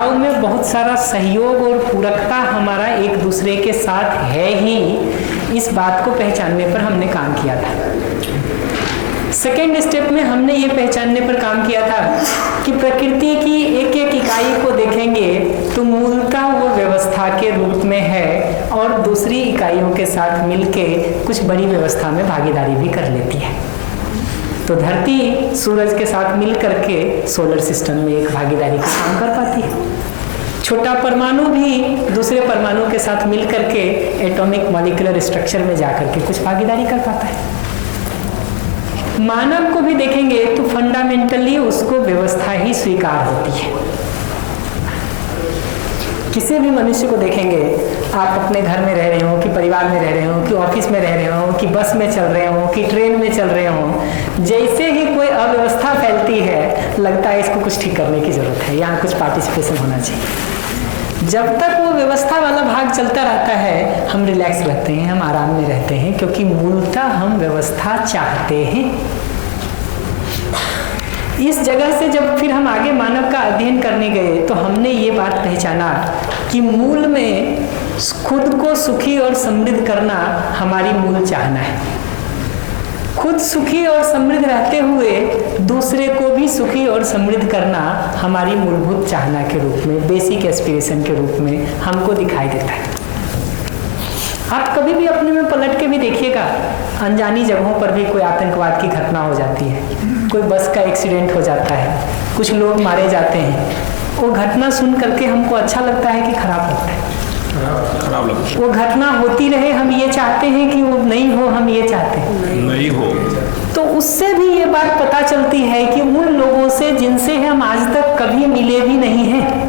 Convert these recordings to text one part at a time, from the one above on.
में बहुत सारा सहयोग और पूरकता हमारा एक दूसरे के साथ है ही, इस बात को पहचानने पर हमने काम किया था। सेकेंड स्टेप में हमने ये पहचानने पर काम किया था कि प्रकृति की एक एक इकाई को देखेंगे तो मूलतः वो व्यवस्था के रूप में है और दूसरी इकाइयों के साथ मिलके कुछ बड़ी व्यवस्था में भागीदारी भी कर लेती है। तो धरती सूरज के साथ मिल करके सोलर सिस्टम में एक भागीदारी का काम कर पाती है। छोटा परमाणु भी दूसरे परमाणु के साथ मिल करके एटॉमिक मॉलिक्यूलर स्ट्रक्चर में जाकर के कुछ भागीदारी कर पाता है। मानव को भी देखेंगे तो फंडामेंटली उसको व्यवस्था ही स्वीकार होती है। किसी भी मनुष्य को देखेंगे, आप अपने घर में रह रहे हो कि परिवार में रह रहे हो कि ऑफिस में रह रहे हो कि बस में चल रहे हो कि ट्रेन में चल रहे हो, जैसे ही कोई अव्यवस्था फैलती है लगता है इसको कुछ ठीक करने की जरूरत है, यहाँ कुछ पार्टिसिपेशन होना चाहिए। जब तक वो व्यवस्था वाला भाग चलता रहता है हम रिलैक्स रहते हैं, हम आराम में रहते हैं, क्योंकि मूलतः हम व्यवस्था चाहते हैं। इस जगह से जब फिर हम आगे मानव का अध्ययन करने गए तो हमने ये बात पहचाना कि मूल में खुद को सुखी और समृद्ध करना हमारी मूल चाहना है। खुद सुखी और समृद्ध रहते हुए दूसरे को भी सुखी और समृद्ध करना हमारी मूलभूत चाहना के रूप में, बेसिक एस्पिरेशन के रूप में हमको दिखाई देता है। आप कभी भी अपने में पलट के भी देखिएगा, अनजानी जगहों पर भी कोई आतंकवाद की घटना हो जाती है, कोई बस का एक्सीडेंट हो जाता है, कुछ लोग मारे जाते हैं, वो घटना सुन करके हमको अच्छा लगता है कि खराब लगता है? खराब लगता है। वो घटना होती रहे हम ये चाहते हैं कि वो नहीं हो, हम ये चाहते हैं नहीं हो। तो उससे भी ये बात पता चलती है कि उन लोगों से जिनसे हम आज तक कभी मिले भी नहीं हैं,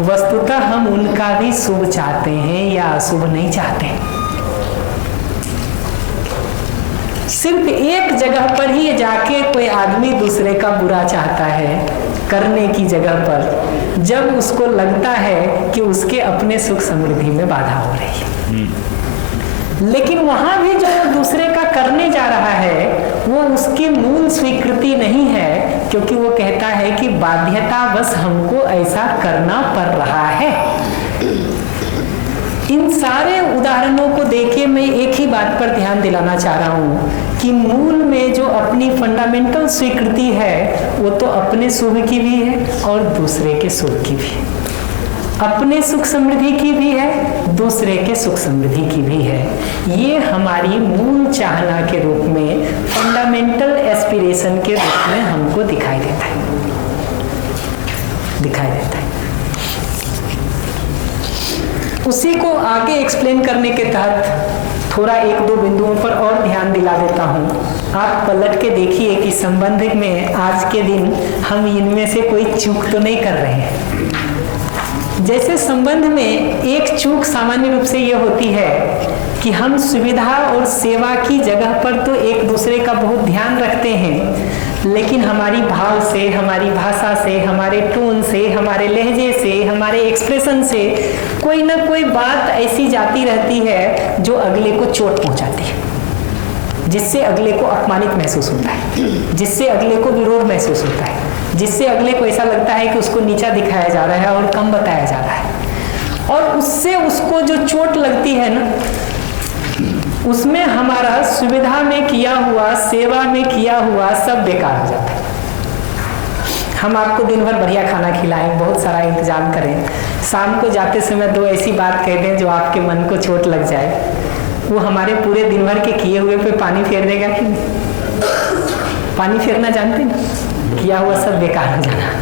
वस्तुतः हम उनका भी शुभ चाहते हैं या अशुभ नहीं चाहते। सिर्फ एक जगह पर ही जाके कोई आदमी दूसरे का बुरा चाहता है, करने की जगह पर, जब उसको लगता है कि उसके अपने सुख समृद्धि में बाधा हो रही है। लेकिन वहां भी जो दूसरे का करने जा रहा है वो उसकी मूल स्वीकृति नहीं है, क्योंकि वो कहता है कि बाध्यतावश हमको ऐसा करना पड़ रहा है। इन सारे उदाहरणों को देखे मैं एक ही बात पर ध्यान दिलाना चाह रहा हूं कि मूल में जो अपनी फंडामेंटल स्वीकृति है वो तो अपने सुख की भी है और दूसरे के सुख की भी है, अपने सुख समृद्धि की भी है, दूसरे के सुख समृद्धि की भी है। ये हमारी मूल चाहना के रूप में, फंडामेंटल एस्पिरेशन के रूप में हमको दिखाई देता है। उसी को आगे एक्सप्लेन करने के तहत थोड़ा एक दो बिंदुओं पर और ध्यान दिला देता हूँ। आप पलट के देखिए कि संबंध में आज के दिन हम इनमें से कोई चूक तो नहीं कर रहे हैं। जैसे संबंध में एक चूक सामान्य रूप से ये होती है कि हम सुविधा और सेवा की जगह पर तो एक दूसरे का बहुत ध्यान रखते हैं, लेकिन हमारी भाव से, हमारी भाषा से, हमारे टोन से, हमारे लहजे से, हमारे एक्सप्रेशन से कोई ना कोई बात ऐसी जाती रहती है जो अगले को चोट पहुंचाती है, जिससे अगले को अपमानित महसूस होता है, जिससे अगले को विरोध महसूस होता है, जिससे अगले को ऐसा लगता है कि उसको नीचा दिखाया जा रहा है और कम बताया जा रहा है। और उससे उसको जो चोट लगती है ना, उसमें हमारा सुविधा में किया हुआ, सेवा में किया हुआ सब बेकार हो जाता है। हम आपको दिन भर बढ़िया खाना खिलाएं, बहुत सारा इंतजाम करें, शाम को जाते समय दो ऐसी बात कह दें जो आपके मन को चोट लग जाए, वो हमारे पूरे दिन भर के किए हुए पे पानी फेर देगा कि नहीं? पानी फेरना जानते ना, किया हुआ सब बेकार हो जाना।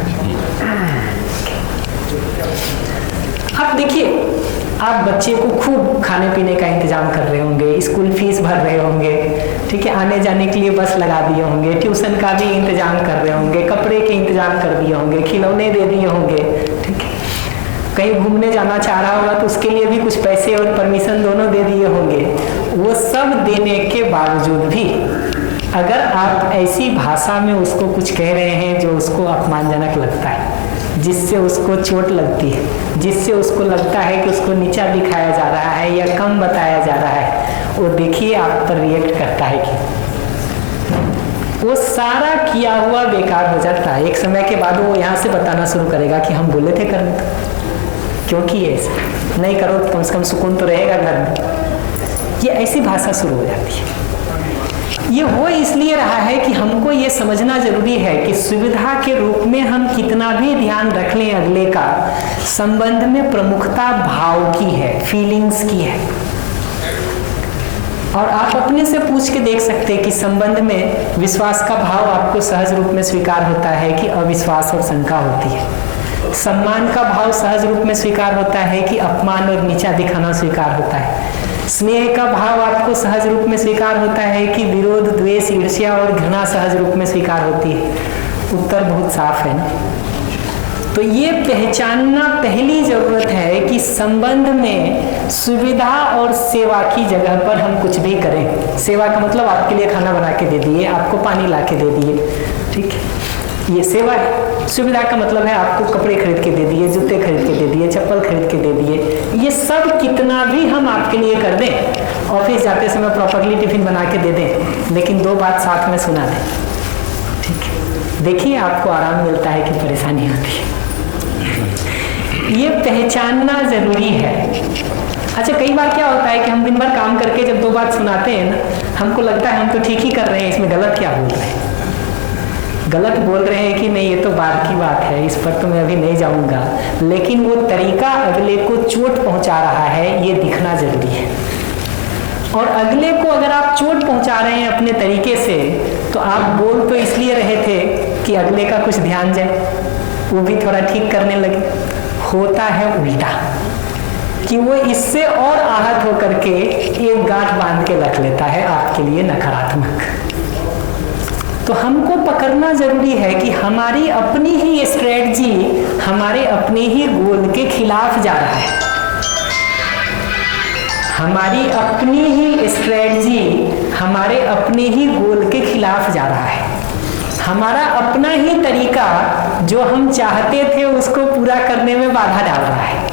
अब देखिए, आप बच्चे को खूब खाने पीने का इंतजाम कर रहे होंगे, स्कूल फीस भर रहे होंगे, ठीक है, आने जाने के लिए बस लगा दिए होंगे, ट्यूशन का भी इंतजाम कर रहे होंगे, कपड़े के इंतजाम कर दिए होंगे, खिलौने दे दिए होंगे, ठीक है, कहीं घूमने जाना चाह रहा होगा तो उसके लिए भी कुछ पैसे और परमिशन दोनों दे दिए होंगे। वो सब देने के बावजूद भी अगर आप ऐसी भाषा में उसको कुछ कह रहे हैं जो उसको अपमानजनक लगता है, जिससे उसको चोट लगती है, जिससे उसको लगता है कि उसको नीचा दिखाया जा रहा है या कम बताया जा रहा है, वो देखिए आप पर रिएक्ट करता है कि वो सारा किया हुआ बेकार हो जाता है। एक समय के बाद वो यहाँ से बताना शुरू करेगा कि हम बोले थे करने को, क्यों किए ऐसा, नहीं करो तो कम से कम सुकून तो रहेगा घर में। ये ऐसी भाषा शुरू हो जाती है। ये हो इसलिए रहा है कि हमको ये समझना जरूरी है कि सुविधा के रूप में हम कितना भी ध्यान रख लें अगले का, संबंध में प्रमुखता भाव की है, फीलिंग्स की है। और आप अपने से पूछ के देख सकते हैं कि संबंध में विश्वास का भाव आपको सहज रूप में स्वीकार होता है कि अविश्वास और शंका होती है। सम्मान का भाव सहज रूप में स्वीकार होता है कि अपमान और नीचा दिखाना स्वीकार होता है। स्नेह का भाव आपको सहज रूप में स्वीकार होता है कि विरोध, द्वेष, ईर्ष्या और घृणा सहज रूप में स्वीकार होती है। उत्तर बहुत साफ है ना। तो ये पहचानना पहली जरूरत है कि संबंध में सुविधा और सेवा की जगह पर हम कुछ भी करें। सेवा का मतलब आपके लिए खाना बना के दे दिए, आपको पानी ला के दे दिए, ठीक है, ये सेवा है। सुविधा का मतलब है आपको कपड़े खरीद के दे दिए, जूते खरीद के दे दिए, चप्पल खरीद के दे दिए। ये सब कितना भी हम आपके लिए कर दें, ऑफिस जाते समय प्रॉपरली टिफिन बना के दे दें, लेकिन 2 बात साथ में सुना दें, ठीक है, देखिए आपको आराम मिलता है कि परेशानी आती है। ये पहचानना जरूरी है। अच्छा, कई बार क्या होता है कि हम दिन भर काम करके जब 2 बात सुनाते हैं ना, हमको लगता है हम तो ठीक ही कर रहे हैं, इसमें गलत क्या बोल रहे हैं। गलत बोल रहे हैं कि नहीं, ये तो बाद की बात है, इस पर तो मैं अभी नहीं जाऊंगा, लेकिन वो तरीका अगले को चोट पहुंचा रहा है, ये दिखना जरूरी है। और अगले को अगर आप चोट पहुंचा रहे हैं अपने तरीके से, तो आप बोल तो इसलिए रहे थे कि अगले का कुछ ध्यान जाए, वो भी थोड़ा ठीक करने लगे। होता है उल्टा कि वो इससे और आहत होकर के एक गांठ बांध के रख लेता है आपके लिए नकारात्मक। तो हमको पकड़ना जरूरी है कि हमारी अपनी ही स्ट्रेटजी हमारे अपने ही गोल के खिलाफ जा रहा है। हमारी अपनी ही स्ट्रेटजी हमारे अपने ही गोल के खिलाफ जा रहा है। हमारा अपना ही तरीका जो हम चाहते थे उसको पूरा करने में बाधा डाल रहा है।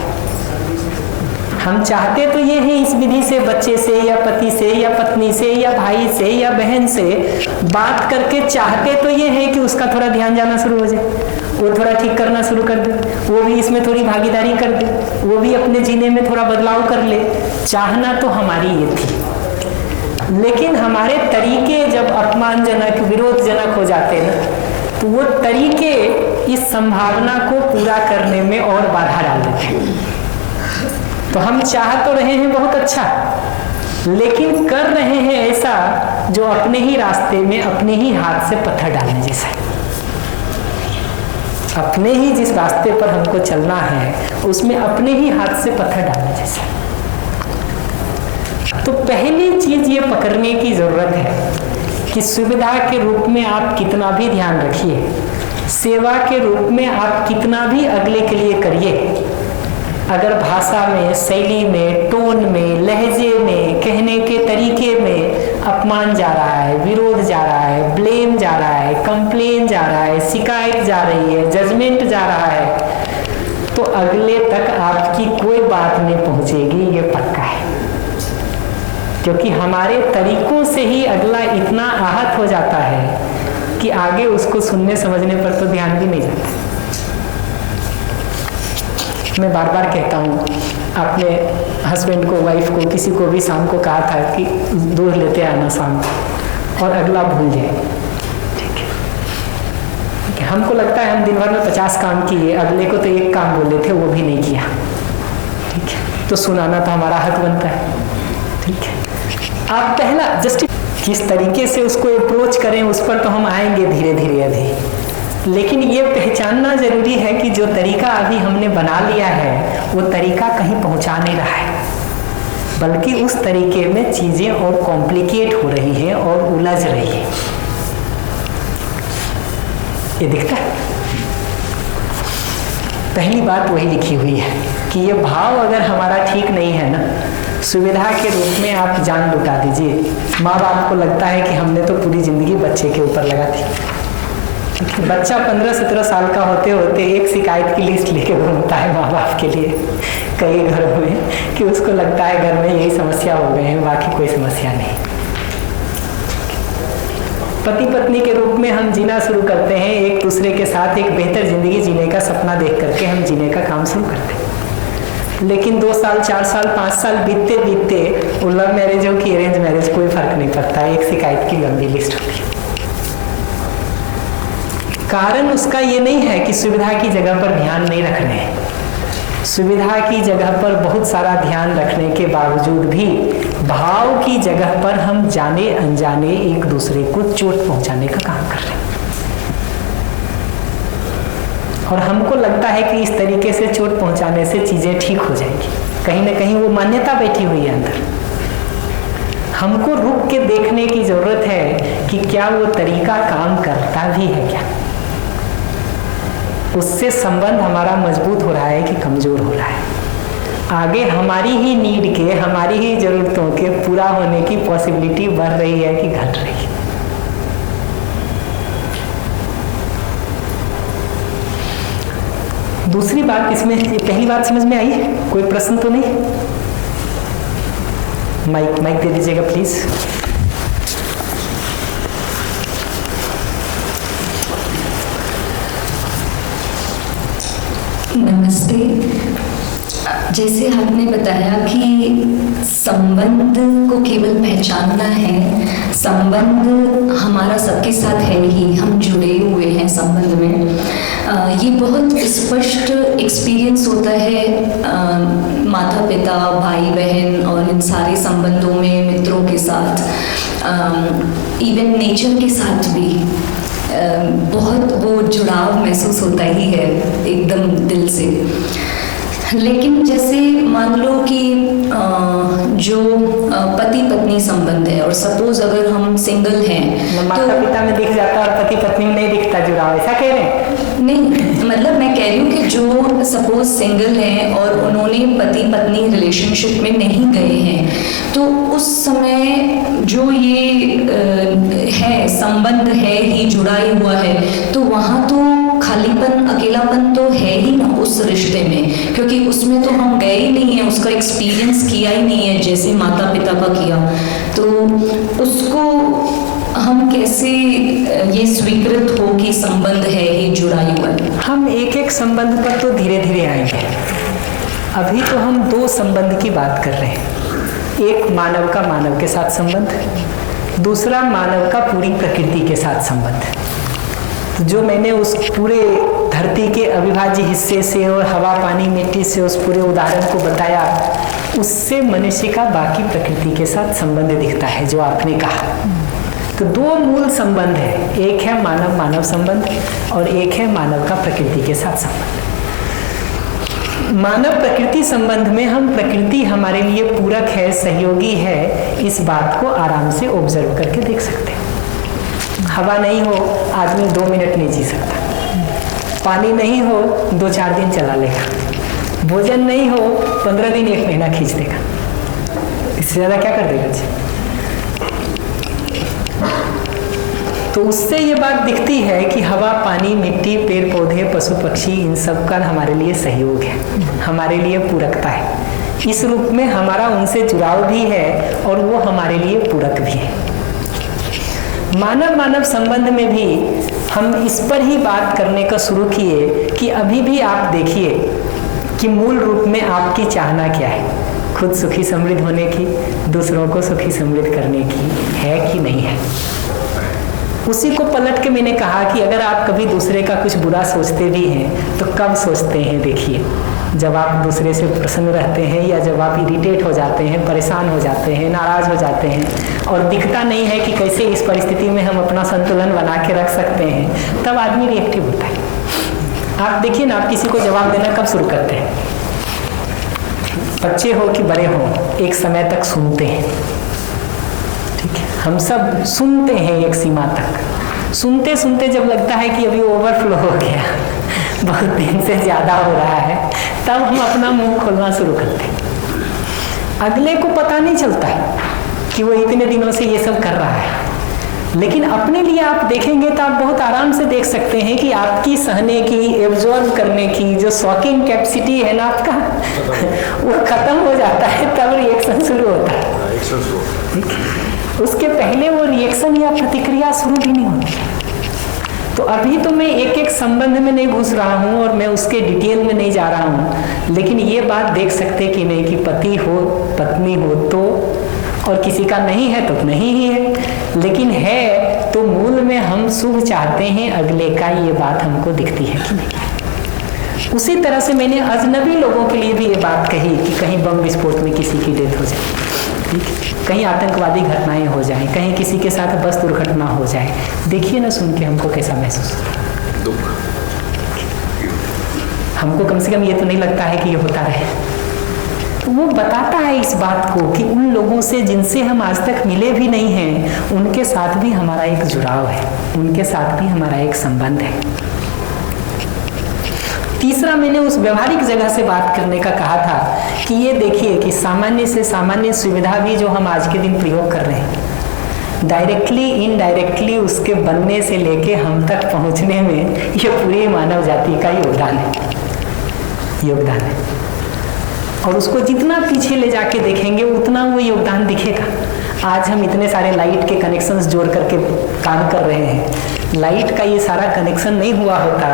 हम चाहते तो ये है इस विधि से बच्चे से या पति से या पत्नी से या भाई से या बहन से बात करके चाहते तो ये है कि उसका थोड़ा ध्यान जाना शुरू हो जाए, वो थोड़ा ठीक करना शुरू कर दे, वो भी इसमें थोड़ी भागीदारी कर दे, वो भी अपने जीने में थोड़ा बदलाव कर ले। चाहना तो हमारी ये थी, लेकिन हमारे तरीके जब अपमानजनक, विरोधजनक हो जाते ना, तो वो तरीके इस संभावना को पूरा करने में और बाधा डाल देते हैं। तो हम चाह तो रहे हैं बहुत अच्छा, लेकिन कर रहे हैं ऐसा जो अपने ही रास्ते में अपने ही हाथ से पत्थर डालने जैसा है। अपने ही जिस रास्ते पर हमको चलना है उसमें अपने ही हाथ से पत्थर डालने जैसा है। तो पहली चीज ये पकड़ने की जरूरत है कि सुविधा के रूप में आप कितना भी ध्यान रखिए, सेवा के रूप में आप कितना भी अगले के लिए करिए, अगर भाषा में, शैली में, टोन में, लहजे में, कहने के तरीके में अपमान जा रहा है, विरोध जा रहा है, ब्लेम जा रहा है, कंप्लेन जा रहा है, शिकायत जा रही है, जजमेंट जा रहा है, तो अगले तक आपकी कोई बात नहीं पहुंचेगी, ये पक्का है। क्योंकि हमारे तरीकों से ही अगला इतना आहत हो जाता है कि आगे उसको सुनने समझने पर तो ध्यान भी नहीं जाता। मैं बार बार कहता हूँ, अपने हस्बैंड को, वाइफ को, किसी को भी शाम को कहा था कि दूध लेते आना शाम को, और अगला भूल जाए, ठीक है। हमको लगता है हम दिन भर में 50 काम किए, अगले को तो एक काम बोले थे, वो भी नहीं किया, ठीक है, तो सुनाना तो हमारा हक बनता है, ठीक है। आप पहला किस तरीके से उसको अप्रोच करें उस पर तो हम आएंगे धीरे धीरे अभी, लेकिन ये पहचानना जरूरी है कि जो तरीका अभी हमने बना लिया है वो तरीका कहीं पहुंचा नहीं रहा है, बल्कि उस तरीके में चीजें और कॉम्प्लिकेट हो रही है और उलझ रही है। ये दिखता है। पहली बात वही लिखी हुई है कि ये भाव अगर हमारा ठीक नहीं है ना, सुविधा के रूप में आप जान लुटा दीजिए। माँ बाप को लगता है कि हमने तो पूरी जिंदगी बच्चे के ऊपर लगा दी। बच्चा 15-17 साल का होते होते एक शिकायत की लिस्ट लेके घूमता है माँ बाप के लिए कई घरों में, कि उसको लगता है घर में यही समस्या हो गए हैं, बाकी कोई समस्या नहीं। पति पत्नी के रूप में हम जीना शुरू करते हैं, एक दूसरे के साथ एक बेहतर जिंदगी जीने का सपना देख करके हम जीने का काम शुरू करते हैं। लेकिन 2 साल 4 साल 5 साल बीतते बीतते वो लव मैरिज हो कि अरेंज मैरिज कोई फर्क नहीं पड़ता, एक शिकायत की लंबी लिस्ट होती है। कारण उसका ये नहीं है कि सुविधा की जगह पर ध्यान नहीं रखने हैं, सुविधा की जगह पर बहुत सारा ध्यान रखने के बावजूद भी भाव की जगह पर हम जाने अनजाने एक दूसरे को चोट पहुंचाने का काम कर रहे हैं। और हमको लगता है कि इस तरीके से चोट पहुंचाने से चीजें ठीक हो जाएंगी, कहीं ना कहीं वो मान्यता बैठी हुई है अंदर। हमको रुक के देखने की जरूरत है कि क्या वो तरीका काम करता भी है क्या, उससे संबंध हमारा मजबूत हो रहा है कि कमजोर हो रहा है, आगे हमारी ही नीड के, हमारी ही जरूरतों के पूरा होने की पॉसिबिलिटी बढ़ रही है कि घट रही है। दूसरी बात इसमें, पहली बात समझ में आई? कोई प्रश्न तो नहीं? माइक दे दीजिएगा प्लीज। नमस्ते। जैसे आपने बताया कि संबंध को केवल पहचानना है, संबंध हमारा सबके साथ है ही, हम जुड़े हुए हैं संबंध में। ये बहुत स्पष्ट एक्सपीरियंस होता है माता पिता भाई बहन और इन सारे संबंधों में, मित्रों के साथ, इवन नेचर के साथ भी बहुत वो जुड़ाव महसूस होता ही है एकदम दिल से। लेकिन जैसे मान लो कि जो पति पत्नी संबंध है और सपोज अगर हम सिंगल हैं, माता पिता में दिख जाता और पति पत्नी में नहीं दिखता जुड़ाव, ऐसा कह रहे हैं? नहीं, मतलब मैं कह रही हूँ कि जो सपोज सिंगल हैं और उन्होंने पति पत्नी रिलेशनशिप में नहीं गए हैं, तो उस समय जो ये है संबंध है ही, जुड़ा ही हुआ है, तो वहाँ तो खालीपन अकेलापन तो है ही ना उस रिश्ते में, क्योंकि उसमें तो हम गए ही नहीं है, उसका एक्सपीरियंस किया ही नहीं है जैसे माता पिता का किया। तो उसको हम कैसे ये स्वीकृत हो कि संबंध है ही, जुड़ा हुआ है? हम एक एक संबंध पर तो धीरे धीरे आएंगे। अभी तो हम 2 संबंध की बात कर रहे हैं, एक मानव का मानव के साथ संबंध, दूसरा मानव का पूरी प्रकृति के साथ संबंध। जो मैंने उस पूरे धरती के अविभाज्य हिस्से से और हवा पानी मिट्टी से उस पूरे उदाहरण को बताया, उससे मनुष्य का बाकी प्रकृति के साथ संबंध दिखता है जो आपने कहा। तो 2 मूल संबंध है, एक है मानव मानव संबंध और एक है मानव का प्रकृति के साथ संबंध। मानव प्रकृति संबंध में हम प्रकृति हमारे लिए पूरक है, सहयोगी है, इस बात को आराम से ऑब्जर्व करके देख सकते हैं। हवा नहीं हो आदमी 2 मिनट नहीं जी सकता, पानी नहीं हो 2-4 दिन चला लेगा, भोजन नहीं हो 15 दिन 1 महीना खींच देगा, इससे ज़्यादा क्या कर देगा जी? तो उससे ये बात दिखती है कि हवा पानी मिट्टी पेड़ पौधे पशु पक्षी इन सब का हमारे लिए सहयोग है, हमारे लिए पूरकता है। इस रूप में हमारा उनसे जुड़ाव भी है और वो हमारे लिए पूरक भी है। मानव मानव संबंध में भी हम इस पर ही बात करने का शुरू किए कि अभी भी आप देखिए कि मूल रूप में आपकी चाहना क्या है, खुद सुखी समृद्ध होने की, दूसरों को सुखी समृद्ध करने की है कि नहीं है। उसी को पलट के मैंने कहा कि अगर आप कभी दूसरे का कुछ बुरा सोचते भी हैं तो कब सोचते हैं? देखिए, जब आप दूसरे से प्रसन्न रहते हैं या जब आप इरिटेट हो जाते हैं, परेशान हो जाते हैं, नाराज हो जाते हैं और दिखता नहीं है कि कैसे इस परिस्थिति में हम अपना संतुलन बना के रख सकते हैं, तब आदमी रिएक्टिव होता है। आप देखिए ना, आप किसी को जवाब देना कब शुरू करते हैं? बच्चे हो कि बड़े हो, एक समय तक सुनते हैं, ठीक है, हम सब सुनते हैं एक सीमा तक। सुनते सुनते जब लगता है कि अभी ओवरफ्लो हो गया, बहुत दिन से ज़्यादा हो रहा है, तब हम अपना मुंह खोलना शुरू करते हैं। अगले को पता नहीं चलता है कि वो इतने दिनों से ये सब कर रहा है, लेकिन अपने लिए आप देखेंगे तो आप बहुत आराम से देख सकते हैं कि आपकी सहने की, एब्जॉर्ब करने की जो शॉकिंग कैपेसिटी है ना आपका, वो खत्म हो जाता है, तब रिएक्शन शुरू होता है। ठीक है? उसके पहले वो रिएक्शन या प्रतिक्रिया शुरू भी नहीं होती। तो अभी तो मैं एक एक संबंध में नहीं घुस रहा हूँ और मैं उसके डिटेल में नहीं जा रहा हूँ, लेकिन ये बात देख सकते कि नहीं कि पति हो पत्नी हो तो, और किसी का नहीं है तो नहीं ही है, लेकिन है तो मूल में हम शुभ चाहते हैं अगले का, ये बात हमको दिखती है कि नहीं। उसी तरह से मैंने अजनबी लोगों के लिए भी ये बात कही कि कहीं बम विस्फोट में किसी की डेथ हो जाए, ठीक है, कहीं आतंकवादी घटनाएं हो जाएं, कहीं किसी के साथ बस दुर्घटना हो जाए, देखिए ना सुन के हमको कैसा महसूस होता है, दुख। हमको कम से कम ये तो नहीं लगता है कि ये होता रहे। तो वो बताता है इस बात को कि उन लोगों से जिनसे हम आज तक मिले भी नहीं हैं, उनके साथ भी हमारा एक जुड़ाव है, उनके साथ भी हमारा एक संबंध है। तीसरा, मैंने उस व्यवहारिक जगह से बात करने का कहा था कि ये देखिए कि सामान्य से सामान्य सुविधा भी जो हम आज के दिन प्रयोग कर रहे हैं, डायरेक्टली इनडायरेक्टली उसके बनने से लेके हम तक पहुंचने में ये पूरी मानव जाति का योगदान है। और उसको जितना पीछे ले जाके देखेंगे उतना वो योगदान दिखेगा। आज हम इतने सारे लाइट के कनेक्शंस जोड़ करके काम कर रहे हैं, लाइट का ये सारा कनेक्शन नहीं हुआ होता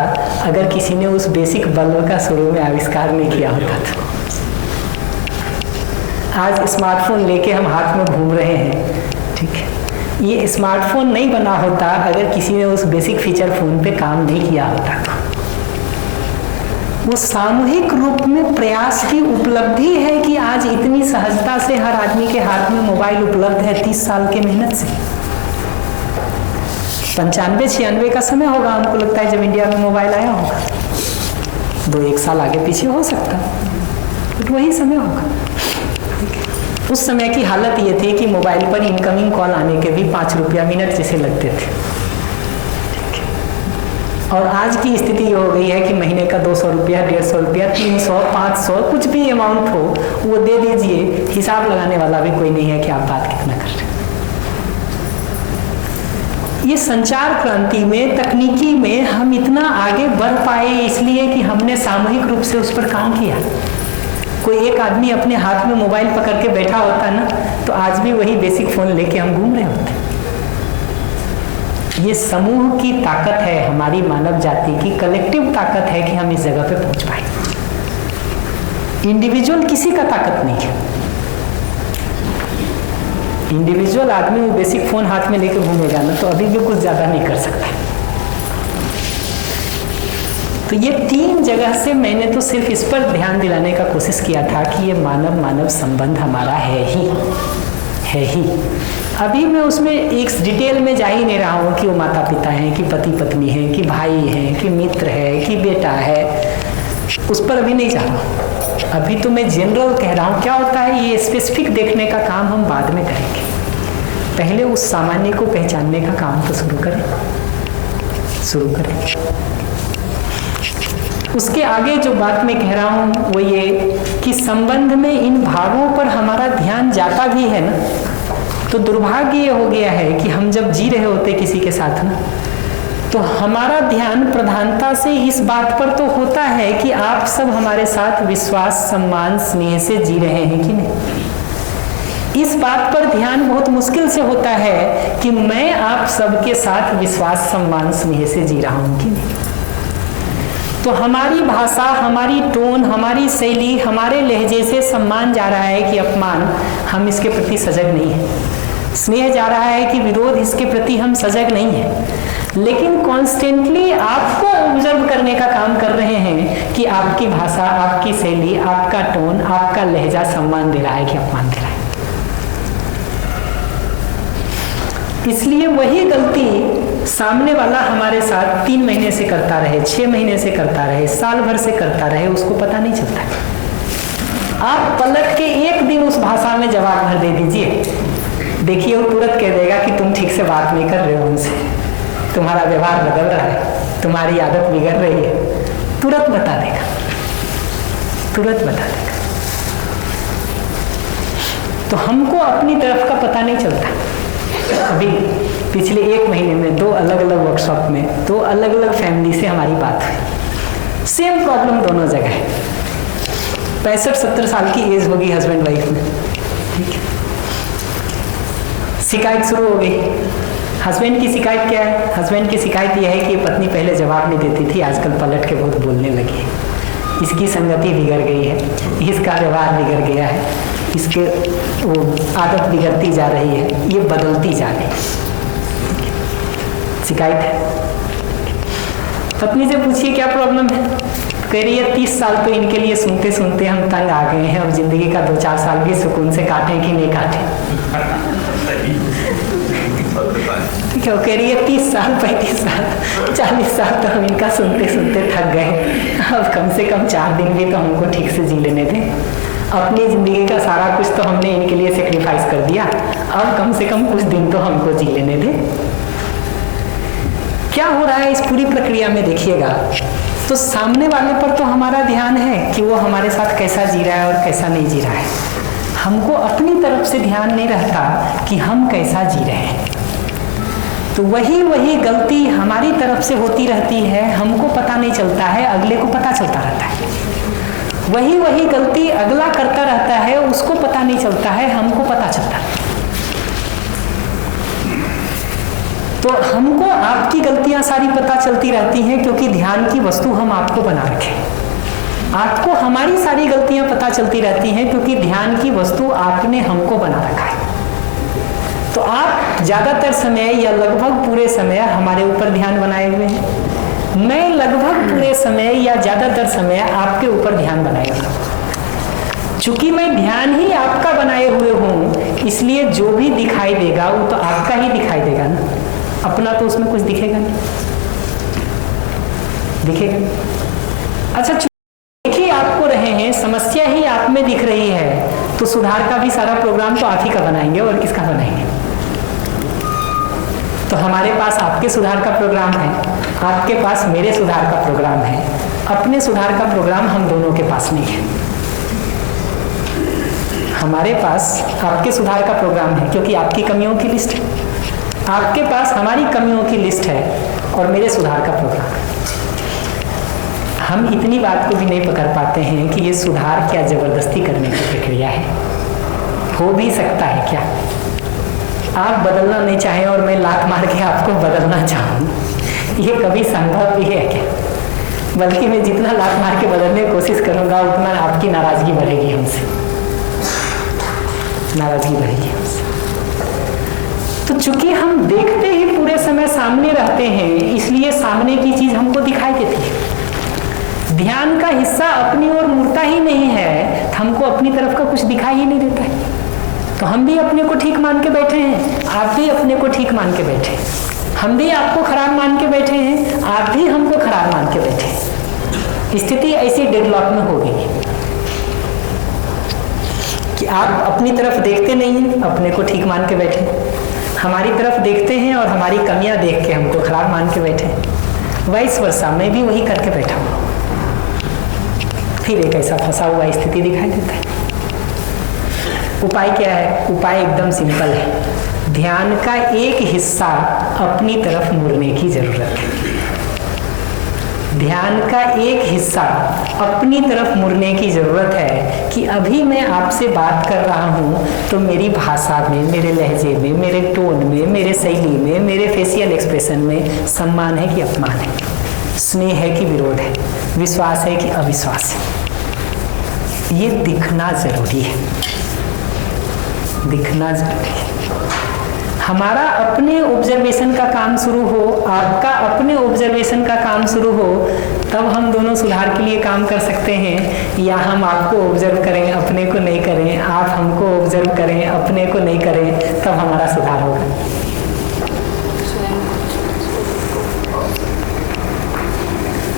अगर किसी ने उस बेसिक बल्ब का शुरू में आविष्कार नहीं किया होता था। आज स्मार्टफोन लेके हम हाथ में घूम रहे हैं, ठीक है, ये स्मार्टफोन नहीं बना होता अगर किसी ने उस बेसिक फीचर फोन पे काम नहीं किया होता। वो सामूहिक रूप में प्रयास की उपलब्धि है कि आज इतनी सहजता से हर आदमी के हाथ में मोबाइल उपलब्ध है। 30 साल के मेहनत से 95-96 का समय होगा हमको लगता है जब इंडिया में मोबाइल आया होगा, 2-1 साल आगे पीछे हो सकता, तो वही समय होगा। उस समय की हालत ये थी कि मोबाइल पर इनकमिंग कॉल आने के भी 5 रुपया मिनट जैसे लगते थे, और आज की स्थिति ये हो गई है कि महीने का 200 रुपया, 150 रुपया, 300, 500, कुछ भी अमाउंट हो वो दे दीजिए, हिसाब लगाने वाला भी कोई नहीं है कि आप बात कितना कर रहे हैं। ये संचार क्रांति में, तकनीकी में हम इतना आगे बढ़ पाए इसलिए कि हमने सामूहिक रूप से उस पर काम किया। कोई एक आदमी अपने हाथ में मोबाइल पकड़ के बैठा होता ना, तो आज भी वही बेसिक फोन लेके हम घूम रहे होते। ये समूह की ताकत है, हमारी मानव जाति की कलेक्टिव ताकत है कि हम इस जगह पे पहुंच पाए। इंडिविजुअल किसी का ताकत नहीं है। इंडिविजुअल आदमी वो बेसिक फोन हाथ में लेके घूमेगा ना, तो अभी भी कुछ ज्यादा नहीं कर सकता। तो ये 3 जगह से मैंने तो सिर्फ इस पर ध्यान दिलाने का कोशिश किया था कि ये मानव मानव संबंध हमारा है ही। अभी मैं उसमें एक डिटेल में जा ही नहीं रहा हूँ कि वो माता पिता हैं, कि पति पत्नी हैं, कि भाई हैं, कि मित्र है, कि बेटा है, उस पर अभी नहीं जा रहा। अभी तो मैं जनरल कह रहा हूँ। क्या होता है, ये स्पेसिफिक देखने का काम हम बाद में करेंगे, पहले उस सामान्य को पहचानने का काम तो शुरू करें। उसके आगे जो बात मैं कह रहा हूँ वो ये कि संबंध में इन भावों पर हमारा ध्यान जाता भी है ना, तो दुर्भाग्य ये हो गया है कि हम जब जी रहे होते किसी के साथ ना, तो हमारा ध्यान प्रधानता से इस बात पर तो होता है कि आप सब हमारे साथ विश्वास, सम्मान, स्नेह से जी रहे हैं कि नहीं। इस बात पर ध्यान बहुत मुश्किल से होता है कि मैं आप सबके साथ विश्वास, सम्मान, स्नेह से जी रहा हूं कि नहीं। तो हमारी भाषा, हमारी टोन, हमारी शैली, हमारे लहजे से सम्मान जा रहा है कि अपमान, हम इसके प्रति सजग नहीं है। स्नेह जा रहा है कि विरोध, इसके प्रति हम सजग नहीं है। लेकिन कॉन्स्टेंटली आपको ऑब्जर्व करने का काम कर रहे हैं कि आपकी भाषा, आपकी शैली, आपका टोन, आपका लहजा सम्मान दे रहा है कि अपमान दे रहा है। इसलिए वही गलती सामने वाला हमारे साथ 3 महीने से करता रहे, 6 महीने से करता रहे, साल भर से करता रहे, उसको पता नहीं चलता। आप पलट के एक दिन उस भाषा में जवाब भर दे दीजिए, देखिए वो तुरंत कह देगा कि तुम ठीक से बात नहीं कर रहे हो उनसे, तुम्हारा व्यवहार बदल रहा है, तुम्हारी आदत बिगड़ रही है। तुरंत बता देगा। तो हमको अपनी तरफ का पता नहीं चलता। अभी पिछले 1 महीने में 2 अलग अलग वर्कशॉप में 2 अलग अलग फैमिली से हमारी बात हुई। सेम प्रॉब्लम दोनों जगह है। 65-70 साल की एज होगी हस्बैंड वाइफ में, ठीक है। शिकायत शुरू हो गई, हस्बैंड की शिकायत क्या है? हस्बैंड की शिकायत यह है कि पत्नी पहले जवाब नहीं देती थी, आजकल पलट के बहुत बोलने लगी है, इसकी संगति बिगड़ गई है, इसका व्यवहार बिगड़ गया है, इसके वो आदत बिगड़ती जा रही है, ये बदलती जा रही है, शिकायत है। पत्नी से पूछिए क्या प्रॉब्लम है? कह रही है 30 साल तो इनके लिए सुनते सुनते हम तंग आ गए हैं, अब जिंदगी का 2-4 साल भी सुकून से काटें कि नहीं काटें। ठीक है, वो कह रही है 30 साल 35 साल 40 साल तो हम इनका सुनते सुनते थक गए, अब कम से कम 4 दिन भी तो हमको ठीक से जी लेने दें। अपनी जिंदगी का सारा कुछ तो हमने इनके लिए सेक्रीफाइस कर दिया, अब कम से कम कुछ दिन तो हमको जी लेने दें। क्या हो रहा है इस पूरी प्रक्रिया में देखिएगा, तो सामने वाले पर तो हमारा ध्यान है कि वो हमारे साथ कैसा जी रहा है और कैसा नहीं जी रहा है। हमको अपनी तरफ से ध्यान नहीं रहता कि हम कैसा जी रहे हैं, तो वही गलती हमारी तरफ से होती रहती है, हमको पता नहीं चलता है, अगले को पता चलता रहता है। वही गलती अगला करता रहता है, उसको पता नहीं चलता है, हमको पता चलता है। तो हमको आपकी गलतियां सारी पता चलती रहती हैं, क्योंकि ध्यान की वस्तु हम आपको बना रखें। आपको हमारी सारी गलतियां पता चलती रहती हैं, क्योंकि ध्यान की वस्तु आपने हमको बना रखा है। तो आप ज्यादातर समय या लगभग पूरे समय हमारे ऊपर ध्यान बनाए हुए हैं, मैं लगभग पूरे समय या ज्यादातर समय आपके ऊपर ध्यान बनाए हुए हूं। चूंकि मैं ध्यान ही आपका बनाए हुए हूं, इसलिए जो भी दिखाई देगा वो तो आपका ही दिखाई देगा ना, अपना तो उसमें कुछ दिखेगा नहीं, दिखेगा। अच्छा, देखिए आपको रहे हैं, समस्या ही आप में दिख रही है, तो सुधार का भी सारा प्रोग्राम तो आप ही का बनाएंगे, और किसका बनाएंगे? तो हमारे पास आपके सुधार का प्रोग्राम है, आपके पास मेरे सुधार का प्रोग्राम है, अपने सुधार का प्रोग्राम हम दोनों के पास नहीं है। हमारे पास आपके सुधार का प्रोग्राम है, क्योंकि आपकी कमियों की लिस्ट है, आपके पास हमारी कमियों की लिस्ट है, और मेरे सुधार का प्रोग्राम है। हम इतनी बात को भी नहीं पकड़ पाते हैं कि ये सुधार क्या जबरदस्ती करने की प्रक्रिया है। हो भी सकता है क्या आप बदलना नहीं चाहें और मैं लात मार के आपको बदलना चाहूँ, ये कभी संभव भी है क्या? बल्कि मैं जितना लात मार के बदलने की कोशिश करूंगा, उतना आपकी नाराजगी बढ़ेगी हमसे, नाराजगी बढ़ेगी हमसे। तो चूंकि हम देखते ही पूरे समय सामने रहते हैं, इसलिए सामने की चीज हमको दिखाई देती है। ध्यान का हिस्सा अपनी ओर मुड़ता ही नहीं है, हमको अपनी तरफ का कुछ दिखाई ही नहीं देता है। तो हम भी अपने को ठीक मान के बैठे हैं, आप भी अपने को ठीक मान के बैठे हैं, हम भी आपको खराब मान के बैठे हैं, आप भी हमको खराब मान के बैठे हैं। स्थिति ऐसी डेडलॉक में हो गई कि आप अपनी तरफ देखते नहीं हैं, अपने को ठीक मान के बैठे, हमारी तरफ देखते हैं और हमारी कमियां देख के हमको खराब मान के बैठे। वाइस वर्सा, मैं भी वही करके बैठा हूँ, फिर एक ऐसा फंसा हुआ स्थिति दिखाई देता है। उपाय क्या है? उपाय एकदम सिंपल है, ध्यान का एक हिस्सा अपनी तरफ मुड़ने की जरूरत है। ध्यान का एक हिस्सा अपनी तरफ मुड़ने की जरूरत है कि अभी मैं आपसे बात कर रहा हूं, तो मेरी भाषा में, मेरे लहजे में, मेरे टोन में, मेरे शैली में, मेरे फेशियल एक्सप्रेशन में सम्मान है कि अपमान है, स्नेह है कि विरोध है, विश्वास है कि अविश्वास है, ये दिखना जरूरी है, दिखना जरूरी है। हमारा अपने ऑब्जर्वेशन का काम शुरू हो, आपका अपने ऑब्जर्वेशन का काम शुरू हो, तब हम दोनों सुधार के लिए काम कर सकते हैं। या हम आपको ऑब्जर्व करें, अपने को नहीं करें, आप हमको ऑब्जर्व करें, अपने को नहीं करें, तब हमारा सुधार होगा।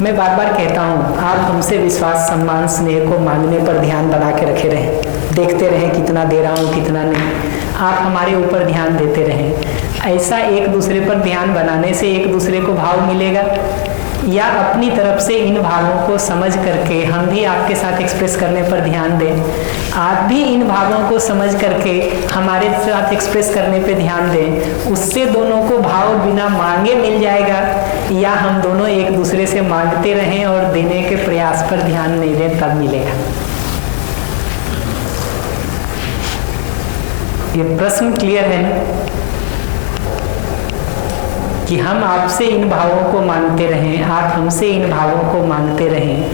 मैं बार बार कहता हूँ, आप हमसे विश्वास, सम्मान, स्नेह को मांगने पर ध्यान बना के रखे रहें, देखते रहें कितना दे रहा हूँ कितना नहीं, आप हमारे ऊपर ध्यान देते रहें। ऐसा एक दूसरे पर ध्यान बनाने से एक दूसरे को भाव मिलेगा, या अपनी तरफ से इन भावों को समझ करके हम भी आपके साथ एक्सप्रेस करने पर ध्यान दें, आप भी इन भावों को समझ करके हमारे साथ एक्सप्रेस करने पर ध्यान दें। उससे दोनों को भाव बिना मांगे मिल जाएगा, या हम दोनों एक दूसरे से मांगते रहें और देने के प्रयास पर ध्यान नहीं दें, तब मिलेगा। ये प्रश्न क्लियर है ना? कि हम आपसे इन भावों को मांगते रहें, आप हमसे इन भावों को मांगते रहें।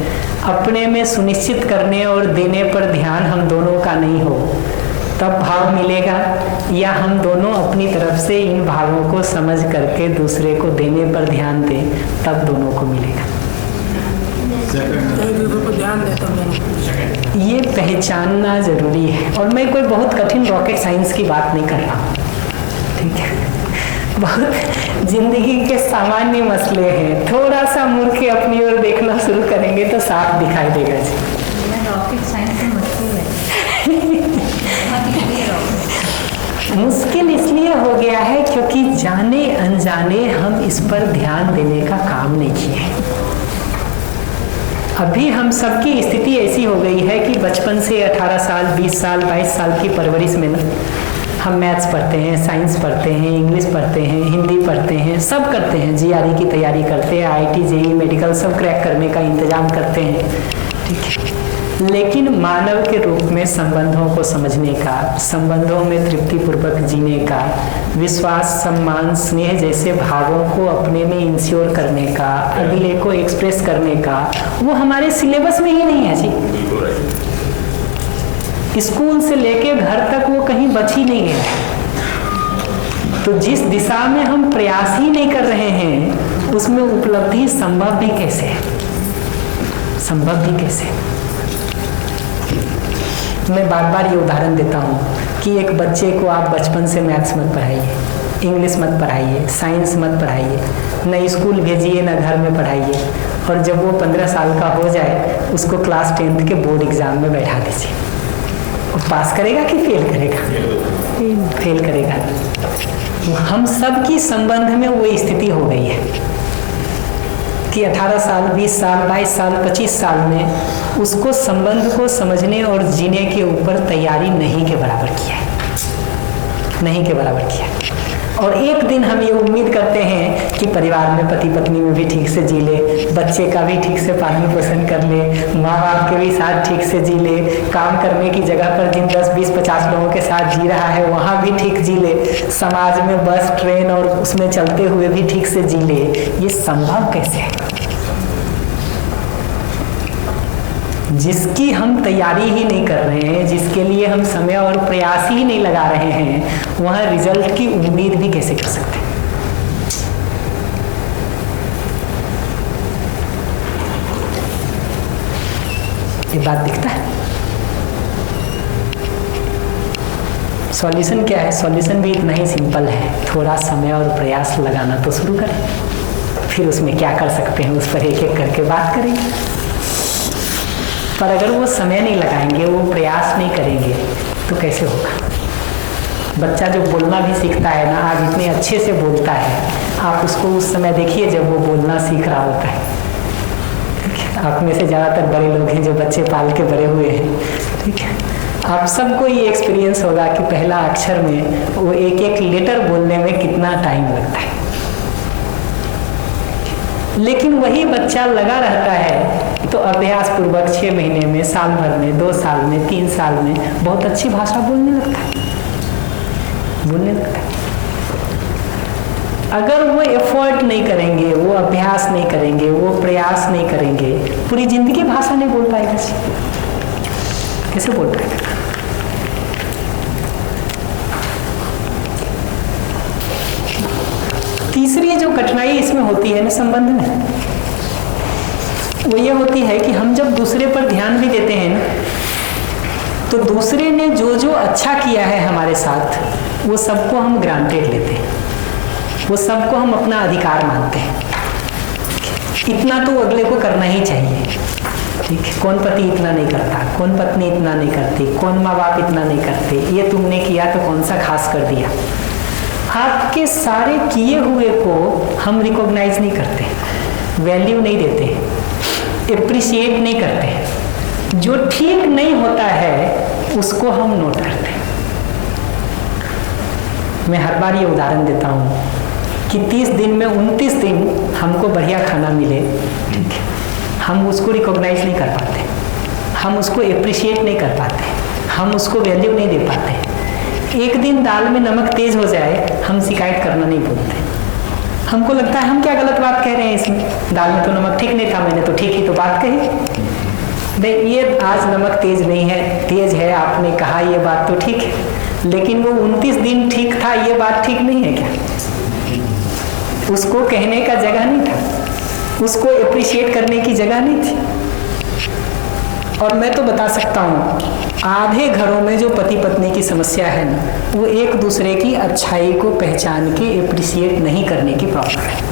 अपने में सुनिश्चित करने और देने पर ध्यान हम दोनों का नहीं हो तब भाव मिलेगा, या हम दोनों अपनी तरफ से इन भावों को समझ करके दूसरे को देने पर ध्यान दें तब दोनों को मिलेगा। ये पहचानना जरूरी है। और मैं कोई बहुत कठिन रॉकेट साइंस की बात नहीं कर रहा हूँ, ठीक है, बहुत जिंदगी के सामान्य मसले हैं। थोड़ा सा मुड़ के अपनी ओर देखना शुरू करेंगे तो साफ दिखाई देगा जी। रॉकेट साइंस में मुश्किल है। मुश्किल इसलिए हो गया है क्योंकि जाने अनजाने हम इस पर ध्यान देने का काम नहीं किए। अभी हम सबकी स्थिति ऐसी हो गई है कि बचपन से 18 साल, 20 साल, 22 साल की परवरिश में ना हम मैथ्स पढ़ते हैं, साइंस पढ़ते हैं, इंग्लिश पढ़ते हैं, हिंदी पढ़ते हैं, सब करते हैं, जीआरई की तैयारी करते हैं, आईआईटी, जेईई, मेडिकल सब क्रैक करने का इंतजाम करते हैं, ठीक है। लेकिन मानव के रूप में संबंधों को समझने का, संबंधों में तृप्तिपूर्वक जीने का, विश्वास, सम्मान, स्नेह जैसे भावों को अपने में इंश्योर करने का, अगले को एक्सप्रेस करने का, वो हमारे सिलेबस में ही नहीं है जी। स्कूल से लेके घर तक वो कहीं बच ही नहीं है। तो जिस दिशा में हम प्रयास ही नहीं कर रहे हैं उसमें उपलब्धि संभव भी कैसे है? संभव भी कैसे? मैं बार बार ये उदाहरण देता हूँ कि एक बच्चे को आप बचपन से मैथ्स मत पढ़ाइए, इंग्लिश मत पढ़ाइए, साइंस मत पढ़ाइए, न स्कूल भेजिए न घर में पढ़ाइए, और जब वो 15 साल का हो जाए उसको क्लास 10th के बोर्ड एग्जाम में बैठा दीजिए। वो पास करेगा कि फेल करेगा? फेल करेगा। हम सब की संबंध में वो स्थिति हो गई है कि 18 साल, 20 साल, 22 साल, 25 साल में उसको संबंध को समझने और जीने के ऊपर तैयारी नहीं के बराबर किया है, नहीं के बराबर किया है। और एक दिन हम ये उम्मीद करते हैं कि परिवार में पति पत्नी में भी ठीक से जी ले, बच्चे का भी ठीक से पालन पोषण कर ले, माँ बाप के भी साथ ठीक से जी ले, काम करने की जगह पर जिन 10, 20, 50 लोगों के साथ जी रहा है वहाँ भी ठीक जी ले, समाज में बस, ट्रेन और उसमें चलते हुए भी ठीक से जी ले। ये संभव कैसे है? जिसकी हम तैयारी ही नहीं कर रहे हैं, जिसके लिए हम समय और प्रयास ही नहीं लगा रहे हैं, वहाँ रिजल्ट की उम्मीद भी कैसे कर सकते हैं? ये बात दिखता है। सॉल्यूशन क्या है? सॉल्यूशन भी इतना ही सिंपल है, थोड़ा समय और प्रयास लगाना तो शुरू करें, फिर उसमें क्या कर सकते हैं उस पर एक एक करके बात करेंगे। पर अगर वो समय नहीं लगाएंगे, वो प्रयास नहीं करेंगे तो कैसे होगा? बच्चा जो बोलना भी सीखता है ना, आज इतने अच्छे से बोलता है, आप उसको उस समय देखिए जब वो बोलना सीख रहा होता है। आप में से ज़्यादातर बड़े लोग हैं जो बच्चे पाल के बड़े हुए हैं, ठीक है। आप सबको ये एक्सपीरियंस होगा कि पहला अक्षर में वो एक एक लेटर बोलने में कितना टाइम लगता है, लेकिन वही बच्चा लगा रहता है तो अभ्यास पूर्वक 6 महीने में, साल भर में, 2 साल में, 3 साल में बहुत अच्छी भाषा बोलने लगता है, बोलने लगता है। अगर वो एफर्ट नहीं करेंगे, वो अभ्यास नहीं करेंगे, वो प्रयास नहीं करेंगे, पूरी जिंदगी भाषा नहीं बोल पाएगा। कैसे बोल पाएगा? तीसरी जो कठिनाई इसमें होती है ना संबंध में, वो ये होती है कि हम जब दूसरे पर ध्यान भी देते हैं ना, तो दूसरे ने जो जो अच्छा किया है हमारे साथ, वो सबको हम ग्रांटेड लेते हैं, वो सबको हम अपना अधिकार मानते हैं। इतना तो अगले को करना ही चाहिए, ठीक है। कौन पति इतना नहीं करता, कौन पत्नी इतना नहीं करती, कौन माँ बाप इतना नहीं करते, ये तुमने किया तो कौन सा खास कर दिया। आपके सारे किए हुए को हम रिकॉग्नाइज नहीं करते, वैल्यू नहीं देते, एप्रिशिएट नहीं करते। जो ठीक नहीं होता है उसको हम नोट करते हैं। मैं हर बार ये उदाहरण देता हूँ कि 30 दिन में 29 दिन हमको बढ़िया खाना मिले, ठीक है, हम उसको रिकॉग्नाइज नहीं कर पाते, हम उसको एप्रिशिएट नहीं कर पाते, हम उसको वैल्यू नहीं दे पाते। एक दिन दाल में नमक तेज हो जाए, हम शिकायत करना नहीं भूलते, हमको लगता है हम क्या गलत बात कह रहे हैं इसमें, दाल में तो नमक ठीक नहीं था, मैंने तो ठीक ही तो बात कही। नहीं, ये आज नमक तेज नहीं है, तेज है, आपने कहा ये बात तो ठीक है, लेकिन वो 29 दिन ठीक था, ये बात ठीक नहीं है क्या? उसको कहने का जगह नहीं था, उसको एप्रिशिएट करने की जगह नहीं थी। और मैं तो बता सकता हूँ, आधे घरों में जो पति पत्नी की समस्या है ना, वो एक दूसरे की अच्छाई को पहचान के एप्रिशिएट नहीं करने की प्रॉब्लम है।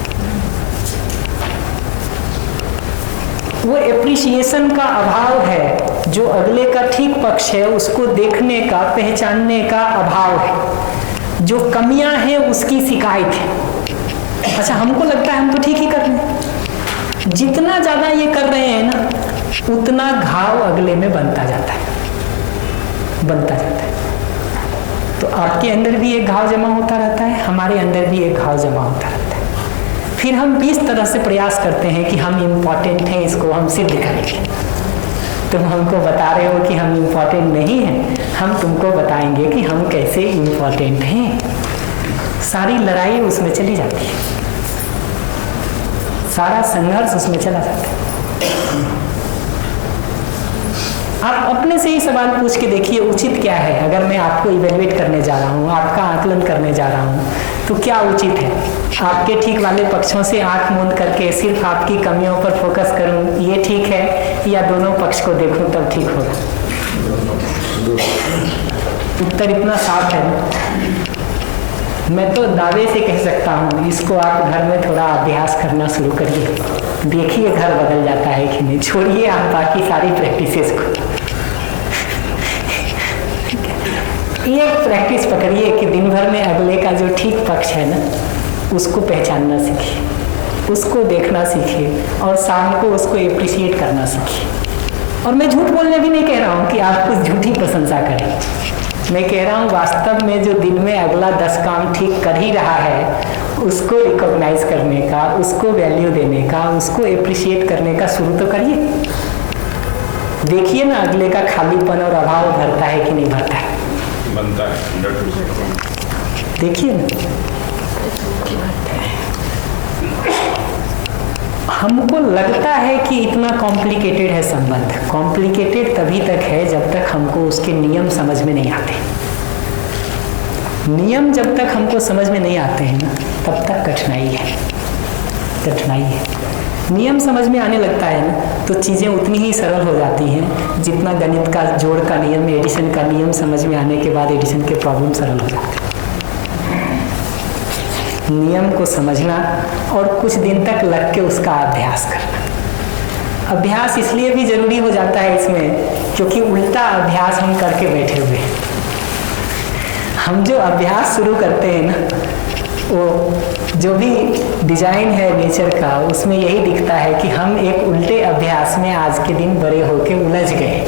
वो एप्रिसिएशन का अभाव है, जो अगले का ठीक पक्ष है उसको देखने का, पहचानने का अभाव है, जो कमियां हैं उसकी शिकायत है। अच्छा, हमको लगता है हम तो ठीक ही कर रहे हैं, जितना ज्यादा ये कर रहे हैं ना, उतना घाव अगले में बनता जाता है। तो आपके अंदर भी एक घाव जमा होता रहता है, हमारे अंदर भी एक घाव जमा होता रहता है। फिर हम 20 तरह से प्रयास करते हैं कि हम इम्पोर्टेंट हैं, इसको हम सिद्ध करेंगे। तुम हमको बता रहे हो कि हम इम्पोर्टेंट नहीं हैं, हम तुमको बताएंगे कि हम कैसे इम्पोर्टेंट हैं। सारी लड़ाई उसमें चली जाती है, सारा संघर्ष उसमें चला जाता है। आप अपने से ही सवाल पूछ के देखिए, उचित क्या है? अगर मैं आपको इवेल्युएट करने जा रहा हूँ, आपका आकलन करने जा रहा हूँ, तो क्या उचित है? आपके ठीक वाले पक्षों से आंख मूंद करके सिर्फ आपकी कमियों पर फोकस करूँ, ये ठीक है, या दोनों पक्ष को देखूँ तब ठीक होगा? उत्तर इतना साफ है, मैं तो दावे से कह सकता हूँ, इसको आप घर में थोड़ा अभ्यास करना शुरू करिए, देखिए घर बदल जाता है कि नहीं। छोड़िए आप बाकी सारी प्रैक्टिसेस को, एक प्रैक्टिस पकड़िए कि दिन भर में अगले का जो ठीक पक्ष है ना, उसको पहचानना सीखिए, उसको देखना सीखिए, और शाम को उसको एप्रिशिएट करना सीखिए। और मैं झूठ बोलने भी नहीं कह रहा हूँ कि आप कुछ झूठी प्रशंसा करें, मैं कह रहा हूँ वास्तव में जो दिन में अगला 10 काम ठीक कर ही रहा है, उसको रिकॉग्नाइज करने का, उसको वैल्यू देने का, उसको एप्रिशिएट करने का शुरू तो करिए। देखिए ना अगले का खालीपन और अभाव भरता है कि नहीं भरता है? बनता है 100%। देखिए ना, हमको लगता है कि इतना कॉम्प्लिकेटेड है संबंध। कॉम्प्लिकेटेड तभी तक है जब तक हमको उसके नियम समझ में नहीं आते। नियम जब तक हमको समझ में नहीं आते हैं ना, तब तक कठिनाई है। नियम समझ में आने लगता है ना, तो चीज़ें उतनी ही सरल हो जाती हैं जितना गणित का जोड़ का नियम, एडिशन का नियम समझ में आने के बाद एडिशन के प्रॉब्लम सरल हो जाते हैं। नियम को समझना और कुछ दिन तक लग के उसका अभ्यास करना। अभ्यास इसलिए भी जरूरी हो जाता है इसमें, क्योंकि उल्टा अभ्यास हम करके बैठे हुए हैं। हम जो अभ्यास शुरू करते हैं ना, वो जो भी डिजाइन है नेचर का, उसमें यही दिखता है कि हम एक उल्टे अभ्यास में आज के दिन बड़े होके उलझ गए।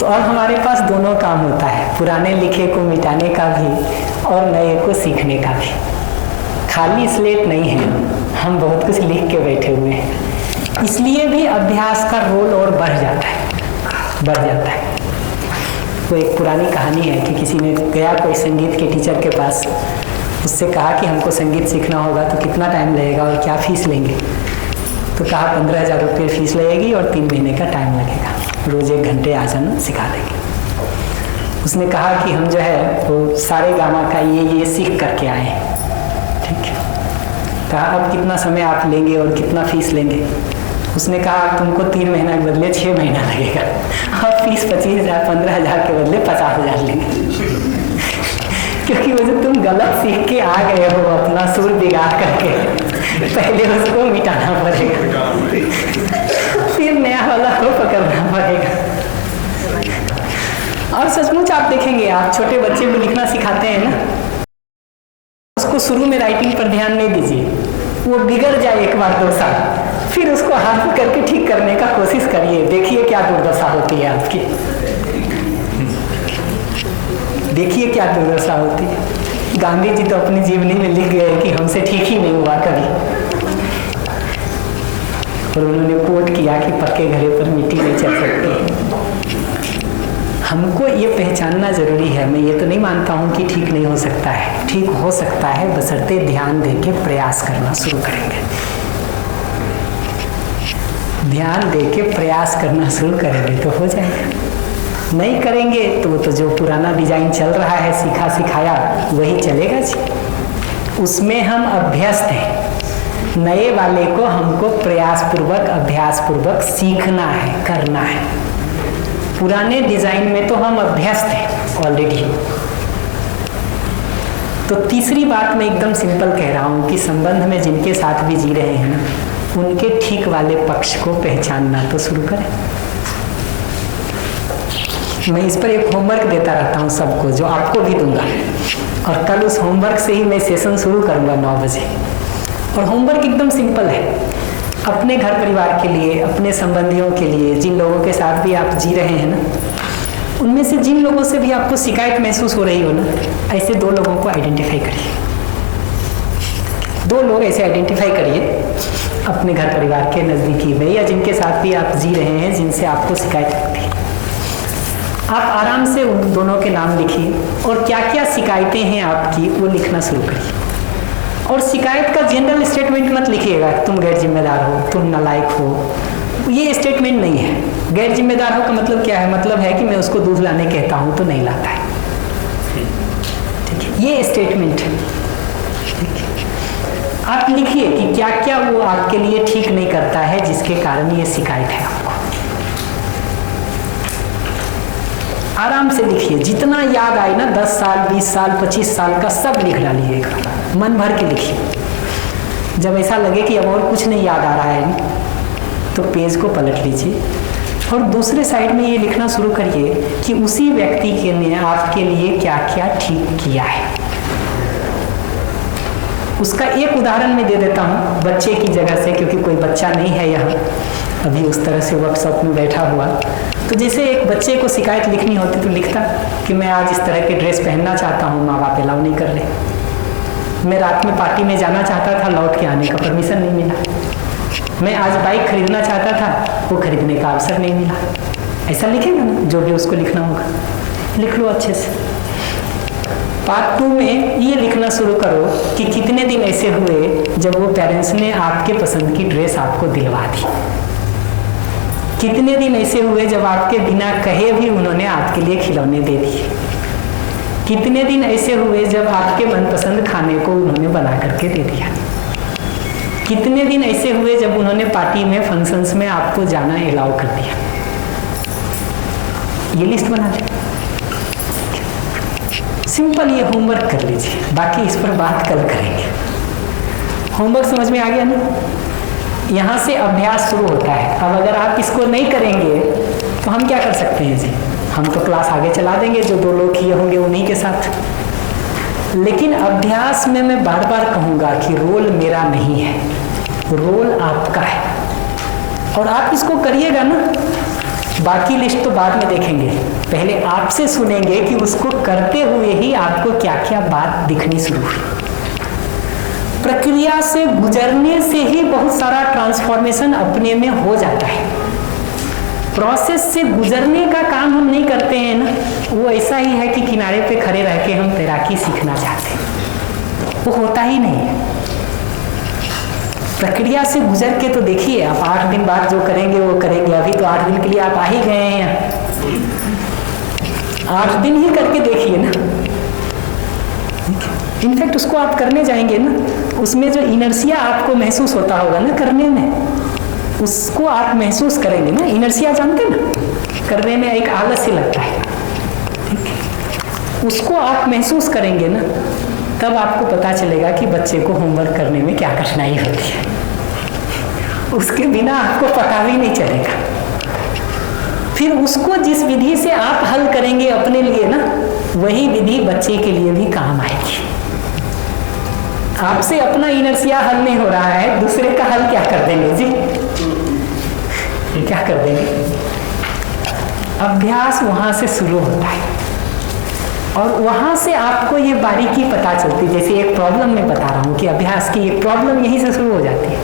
तो अब हमारे पास दोनों काम होता है, पुराने लिखे को मिटाने का भी और नए को सीखने का भी। खाली स्लेट नहीं है, हम बहुत कुछ लिख के बैठे हुए हैं। इसलिए भी अभ्यास का रोल और बढ़ जाता है। वो एक पुरानी कहानी है कि किसी ने गया कोई संगीत के टीचर के पास, उससे कहा कि हमको संगीत सीखना होगा तो कितना टाइम लगेगा और क्या फीस लेंगे? तो कहा 15,000 रुपये फीस लगेगी और 3 महीने का टाइम लगेगा, रोज 1 घंटे आ जाना, सिखा देंगे। उसने कहा कि हम जो है वो सारे गामा का ये सीख करके आए हैं, ठीक है। कहा अब कितना समय आप लेंगे और कितना फीस लेंगे? उसने कहा तुमको 3 महीना के बदले 6 महीना लगेगा और फीस 25,000 15,000 के बदले 50,000 लेंगे। क्योंकि वो जो तुम गलत सीख के आ गए हो अपना सुर बिगाड़ करके, पहले उसको मिटाना पड़ेगा, फिर नया वाला को पकड़ना पड़ेगा। और सचमुच आप देखेंगे, आप छोटे बच्चे को लिखना सिखाते हैं ना, उसको शुरू में राइटिंग पर ध्यान नहीं दीजिए, वो बिगड़ जाए 1 बार 2 साल, फिर उसको हाथ करके ठीक करने का कोशिश करिए, देखिए क्या दुर्दशा होती है आपकी, देखिए क्या दुर्दशा होती है। गांधी जी तो अपनी जीवनी में लिख गए कि हमसे ठीक ही नहीं हुआ कभी, और उन्होंने कोट किया कि पक्के घड़े पर मिट्टी नहीं चल सकती। हमको ये पहचानना जरूरी है। मैं ये तो नहीं मानता हूँ कि ठीक नहीं हो सकता है, ठीक हो सकता है, बशर्ते ध्यान देके प्रयास करना शुरू करेंगे। ध्यान देके प्रयास करना शुरू करेंगे तो हो जाएगा। नहीं करेंगे तो वो तो जो पुराना डिजाइन चल रहा है, सीखा सिखाया, वही चलेगा जी। उसमें हम अभ्यस्त हैं। नए वाले को हमको प्रयास पूर्वक, अभ्यास पूर्वक सीखना है, करना है। पुराने डिजाइन में तो हम अभ्यस्त हैं ऑलरेडी। तो तीसरी बात मैं एकदम सिंपल कह रहा हूं कि संबंध में जिनके साथ भी जी रहे हैं ना, उनके ठीक वाले पक्ष को पहचानना तो शुरू करें। मैं इस पर एक होमवर्क देता रहता हूं सबको, जो आपको भी दूंगा, और कल उस होमवर्क से ही मैं सेशन शुरू करूंगा 9 बजे। और होमवर्क एकदम सिंपल है, अपने घर परिवार के लिए, अपने संबंधियों के लिए, जिन लोगों के साथ भी आप जी रहे हैं ना, उनमें से जिन लोगों से भी आपको शिकायत महसूस हो रही हो ना, ऐसे 2 लोगों को आइडेंटिफाई करिए। 2 लोग ऐसे आइडेंटिफाई करिए अपने घर परिवार के नज़दीकी में, या जिनके साथ भी आप जी रहे हैं, जिनसे आपको शिकायत होती है। आप आराम से उन दोनों के नाम लिखिए और क्या क्या शिकायतें हैं आपकी वो लिखना शुरू करिए। और शिकायत का जनरल स्टेटमेंट मत लिखिएगा, तुम गैर जिम्मेदार हो, तुम नालायक हो। ये स्टेटमेंट नहीं है। गैर जिम्मेदार हो का मतलब क्या है? मतलब है कि मैं उसको दूध लाने कहता हूं तो नहीं लाता है। ठीक है, ये स्टेटमेंट है। आप लिखिए कि क्या क्या वो आपके लिए ठीक नहीं करता है, जिसके कारण ये शिकायत है आपको। आराम से लिखिए, जितना याद आए ना, 10 साल, 20 साल, 25 साल का सब लिख डालिएगा, मन भर के लिखिए। जब ऐसा लगे कि अब और कुछ नहीं याद आ रहा है तो पेज को पलट लीजिए और दूसरे साइड में ये लिखना शुरू करिए कि उसी व्यक्ति के ने आपके लिए क्या क्या ठीक किया है। उसका एक उदाहरण मैं दे देता हूँ बच्चे की जगह से, क्योंकि कोई बच्चा नहीं है यहाँ अभी उस तरह से वर्कशॉप में बैठा हुआ। तो जैसे एक बच्चे को शिकायत लिखनी होती तो लिखता कि मैं आज इस तरह के ड्रेस पहनना चाहता हूँ, माँ बाप अलाउ नहीं कर रहे। मैं रात में पार्टी में जाना चाहता था, लौट के आने का परमिशन नहीं मिला। मैं आज बाइक खरीदना चाहता था, वो खरीदने का अवसर नहीं मिला। ऐसा लिखेगा ना, जो भी उसको लिखना होगा लिख लो अच्छे से। पार्ट 2 में ये लिखना शुरू करो कि कितने दिन ऐसे हुए जब वो पेरेंट्स ने आपके पसंद की ड्रेस आपको दिलवा दी। कितने दिन ऐसे हुए जब आपके बिना कहे भी उन्होंने आपके लिए खिलौने दे दिए। कितने दिन ऐसे हुए जब आपके मनपसंद खाने को उन्होंने बना करके दे दिया। कितने दिन ऐसे हुए जब उन्होंने पार्टी में, फंक्शंस में आपको जाना अलाउ कर दिया। ये लिस्ट बना ले, सिंपल ये होमवर्क कर लीजिए, बाकी इस पर बात कल करेंगे। होमवर्क समझ में आ गया ना? यहाँ से अभ्यास शुरू होता है। अब अगर आप इसको नहीं करेंगे तो हम क्या कर सकते हैं जी? हम तो क्लास आगे चला देंगे, जो 2 लोग किए होंगे उन्हीं के साथ। लेकिन अभ्यास में मैं बार बार कहूँगा कि रोल मेरा नहीं है, रोल आपका है। और आप इसको करिएगा ना, बाकी लिस्ट तो बाद में देखेंगे, पहले आपसे सुनेंगे कि उसको करते हुए ही आपको क्या क्या बात दिखनी शुरू हुई। प्रक्रिया से गुजरने से ही बहुत सारा ट्रांसफॉर्मेशन अपने में हो जाता है। प्रोसेस से गुजरने का काम हम नहीं करते हैं ना, वो ऐसा ही है कि किनारे पे खड़े रह के हम तैराकी सीखना चाहते हैं, वो होता ही नहीं है। प्रक्रिया से गुजर के तो देखिए, आप 8 दिन बाद जो करेंगे वो करेंगे। अभी तो 8 दिन के लिए आप आ ही गए हैं, 8 दिन ही करके देखिए ना। इनफैक्ट उसको आप करने जाएंगे ना, उसमें जो इनर्सिया आपको महसूस होता होगा ना करने में, उसको आप महसूस करेंगे ना। इनर्सिया जानते ना, करने में एक आलस्य लगता है, ठीक है? उसको आप महसूस करेंगे ना, तब आपको पता चलेगा कि बच्चे को होमवर्क करने में क्या कठिनाई होती है। उसके बिना आपको पता भी नहीं चलेगा। फिर उसको जिस विधि से आप हल करेंगे अपने लिए ना, वही विधि बच्चे के लिए भी काम आएगी। आपसे अपना इनर्सिया हल नहीं हो रहा है, दूसरे का हल क्या कर देंगे जी? क्या कर देंगे? अभ्यास वहां से शुरू होता है और वहां से आपको ये बारीकी पता चलती है। जैसे एक प्रॉब्लम मैं बता रहा हूँ कि अभ्यास की एक प्रॉब्लम यहीं से शुरू हो जाती है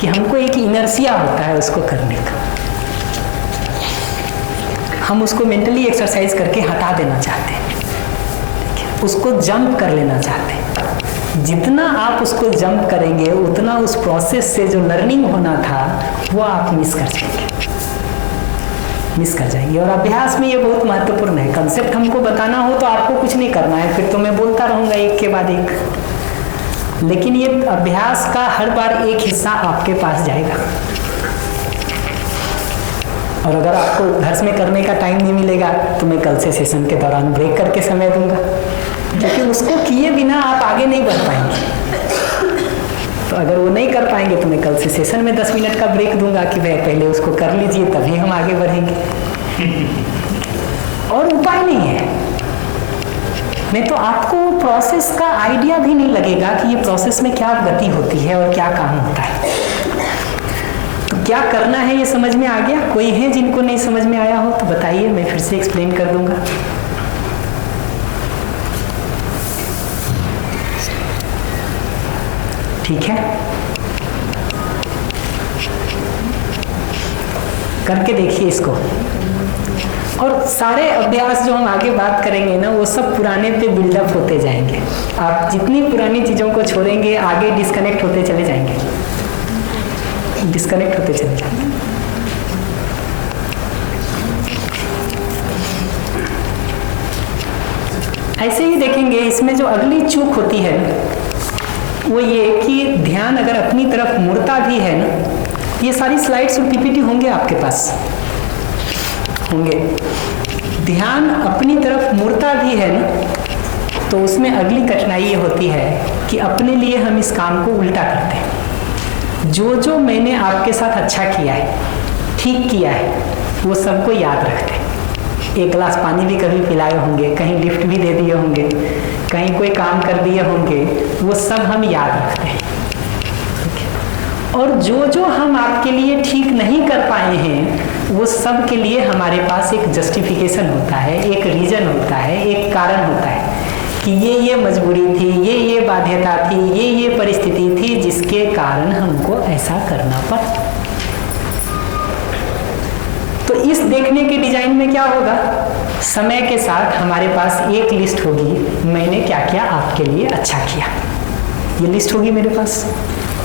कि हमको एक इनर्सिया होता है उसको करने का। हम उसको मेंटली एक्सरसाइज करके हटा देना चाहते हैं, उसको जंप कर लेना चाहते हैं। जितना आप उसको जंप करेंगे उतना उस प्रोसेस से जो लर्निंग होना था वो आप मिस कर जाएंगे। और अभ्यास में ये बहुत महत्वपूर्ण है। कंसेप्ट हमको बताना हो तो आपको कुछ नहीं करना है, फिर तो मैं बोलता रहूँगा एक के बाद एक, लेकिन ये अभ्यास का हर बार एक हिस्सा आपके पास जाएगा। और अगर आपको घर में करने का टाइम नहीं मिलेगा तो मैं कल से सेशन के दौरान ब्रेक करके समय दूंगा, क्योंकि उसको किए बिना आप आगे नहीं बढ़ पाएंगे। तो अगर वो नहीं कर पाएंगे तो मैं कल से सेशन में 10 मिनट का ब्रेक दूंगा कि भाई पहले उसको कर लीजिए तभी हम आगे बढ़ेंगे। और उपाय नहीं है, नहीं तो आपको प्रोसेस का आइडिया भी नहीं लगेगा कि ये प्रोसेस में क्या गति होती है और क्या काम होता है। तो क्या करना है ये समझ में आ गया? कोई है जिनको नहीं समझ में आया हो तो बताइए, मैं फिर से एक्सप्लेन कर दूंगा। ठीक है, करके देखिए इसको। और सारे अभ्यास जो हम आगे बात करेंगे ना वो सब पुराने पे बिल्डअप होते जाएंगे। आप जितनी पुरानी चीज़ों को छोड़ेंगे आगे डिस्कनेक्ट होते चले जाएंगे, डिस्कनेक्ट होते चले जाएंगे। ऐसे ही देखेंगे इसमें जो अगली चूक होती है वो ये कि ध्यान अगर अपनी तरफ मुड़ता भी है ना, ये सारी स्लाइड्स और पीपीटी होंगे आपके पास होंगे, ध्यान अपनी तरफ मुड़ता भी है ना तो उसमें अगली कठिनाई ये होती है कि अपने लिए हम इस काम को उल्टा करते हैं। जो जो मैंने आपके साथ अच्छा किया है, ठीक किया है, वो सबको याद रखते हैं। एक गिलास पानी भी कभी पिलाए होंगे, कहीं लिफ्ट भी दे दिए होंगे, कहीं कोई काम कर दिए होंगे, वो सब हम याद रखते हैं। और जो जो हम आपके लिए ठीक नहीं कर पाए हैं वो सब के लिए हमारे पास एक जस्टिफिकेशन होता है, एक रीजन होता है, एक कारण होता है कि ये मजबूरी थी, ये बाध्यता थी, ये परिस्थिति थी जिसके कारण हमको ऐसा करना पड़ा। तो इस देखने के डिजाइन में क्या होगा, समय के साथ हमारे पास एक लिस्ट होगी, मैंने क्या क्या आपके लिए अच्छा किया, ये लिस्ट होगी मेरे पास।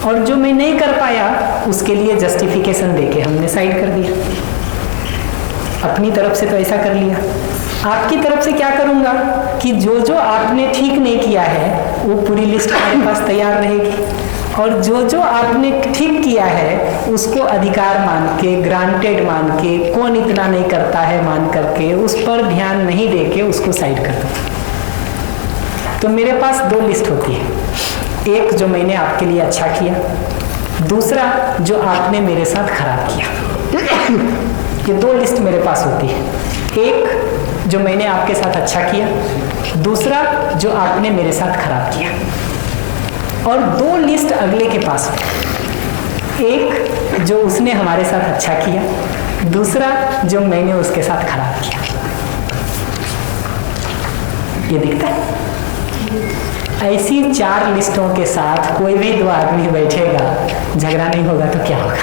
और जो मैं नहीं कर पाया उसके लिए जस्टिफिकेशन देके हमने साइड कर दिया। अपनी तरफ से तो ऐसा कर लिया, आपकी तरफ से क्या करूंगा कि जो जो आपने ठीक नहीं किया है वो पूरी लिस्ट हमारे पास तैयार रहेगी, और जो जो आपने ठीक किया है उसको अधिकार मान के, ग्रांटेड मान के, कौन इतना नहीं करता है मान करके उस पर ध्यान नहीं देके उसको साइड कर दो। तो मेरे पास दो लिस्ट होती है, एक जो मैंने आपके लिए अच्छा किया, दूसरा जो आपने मेरे साथ खराब किया। ये दो लिस्ट मेरे पास होती है, एक जो मैंने आपके साथ अच्छा किया, दूसरा जो आपने मेरे साथ खराब किया। और दो लिस्ट अगले के पास है, एक जो उसने हमारे साथ अच्छा किया, दूसरा जो मैंने उसके साथ खराब किया। ये दिखता है? ऐसी 4 लिस्टों के साथ कोई भी 2 आदमी बैठेगा, झगड़ा नहीं होगा तो क्या होगा।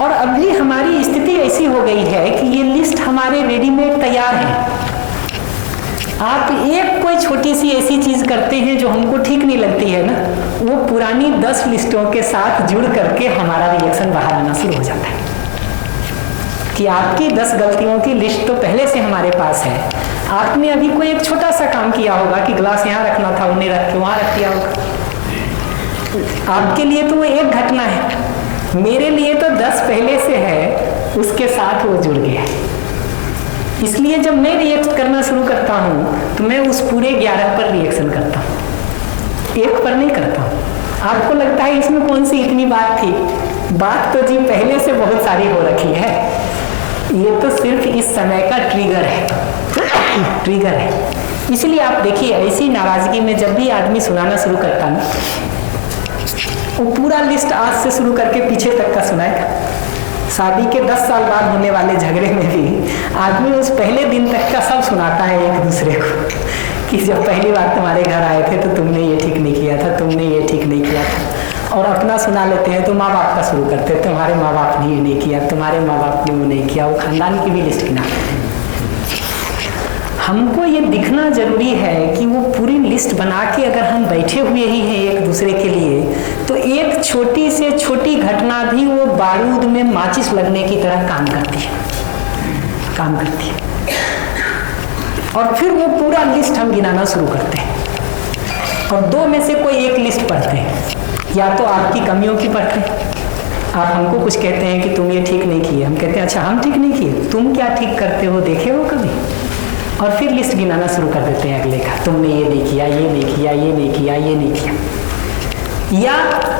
और अभी हमारी स्थिति ऐसी हो गई है कि ये लिस्ट हमारे रेडीमेड तैयार है। आप एक कोई छोटी सी ऐसी चीज करते हैं जो हमको ठीक नहीं लगती है ना, वो पुरानी 10 लिस्टों के साथ जुड़ करके हमारा रिएक्शन बाहर आना शुरू हो जाता है कि आपकी 10 गलतियों की लिस्ट तो पहले से हमारे पास है। आपने अभी कोई एक छोटा सा काम किया होगा कि ग्लास यहाँ रखना था, उन्हें रख के वहां रख दिया होगा। आपके लिए तो वो एक घटना है, मेरे लिए तो 10 पहले से है, उसके साथ वो जुड़ गया है। इसलिए जब मैं रिएक्ट करना शुरू करता हूँ तो मैं उस पूरे 11 पर रिएक्शन करता हूँ, एक पर नहीं करता हूँ। आपको लगता है इसमें कौन सी इतनी बात थी? बात तो जी पहले से बहुत सारी हो रखी है, ये तो सिर्फ इस समय का ट्रिगर है। इसलिए आप देखिए ऐसी नाराजगी में जब भी आदमी सुनाना शुरू करता ना, वो पूरा लिस्ट आज से शुरू करके पीछे तक का सुनाएगा। शादी के 10 साल बाद होने वाले झगड़े में भी आदमी उस पहले दिन तक का सब सुनाता है एक दूसरे को कि जब पहली बार तुम्हारे घर आए थे तो तुमने ये ठीक नहीं किया था, तुमने ये ठीक नहीं किया था। और अपना सुना लेते हैं तो माँ बाप का शुरू करते हैं, तुम्हारे माँ बाप ने ये नहीं किया, तुम्हारे माँ बाप ने वो नहीं किया, वो खानदान की भी लिस्ट गिनाते हैं। हमको ये दिखना जरूरी है कि वो पूरी लिस्ट बना के अगर हम बैठे हुए ही हैं एक दूसरे के लिए, तो एक छोटी से छोटी घटना भी वो बारूद में माचिस लगने की तरह काम करती है। और फिर वो पूरा लिस्ट हम गिनाना शुरू करते हैं और दो में से कोई एक लिस्ट पढ़ते हैं, या तो आपकी कमियों की पढ़ते हैं। आप हमको कुछ कहते हैं कि तुम ये ठीक नहीं किए, हम कहते हैं अच्छा हम ठीक नहीं किए, तुम क्या ठीक करते हो देखे हो कभी? और फिर लिस्ट गिनाना शुरू कर देते हैं अगले का, तुमने ये नहीं किया, ये नहीं किया, ये नहीं किया, ये नहीं किया। या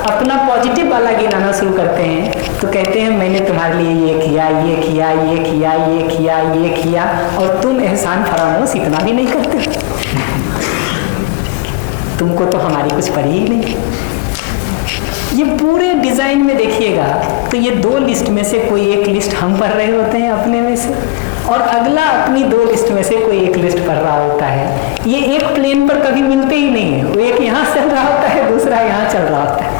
अपना पॉजिटिव वाला गिनाना शुरू करते हैं तो कहते हैं मैंने तुम्हारे लिए ये किया, ये किया, ये किया, ये किया, ये किया, और तुम एहसान फरामोश इतना भी नहीं करते, तुमको तो हमारी कुछ पड़ी ही नहीं। ये पूरे डिजाइन में देखिएगा तो ये दो लिस्ट में से कोई एक लिस्ट हम पढ़ रहे होते हैं अपने में से, और अगला अपनी दो लिस्ट में से कोई एक लिस्ट पढ़ रहा होता है। ये एक प्लेन पर कभी मिलते ही नहीं है, वो एक यहाँ चल रहा होता है, दूसरा यहाँ चल रहा होता है,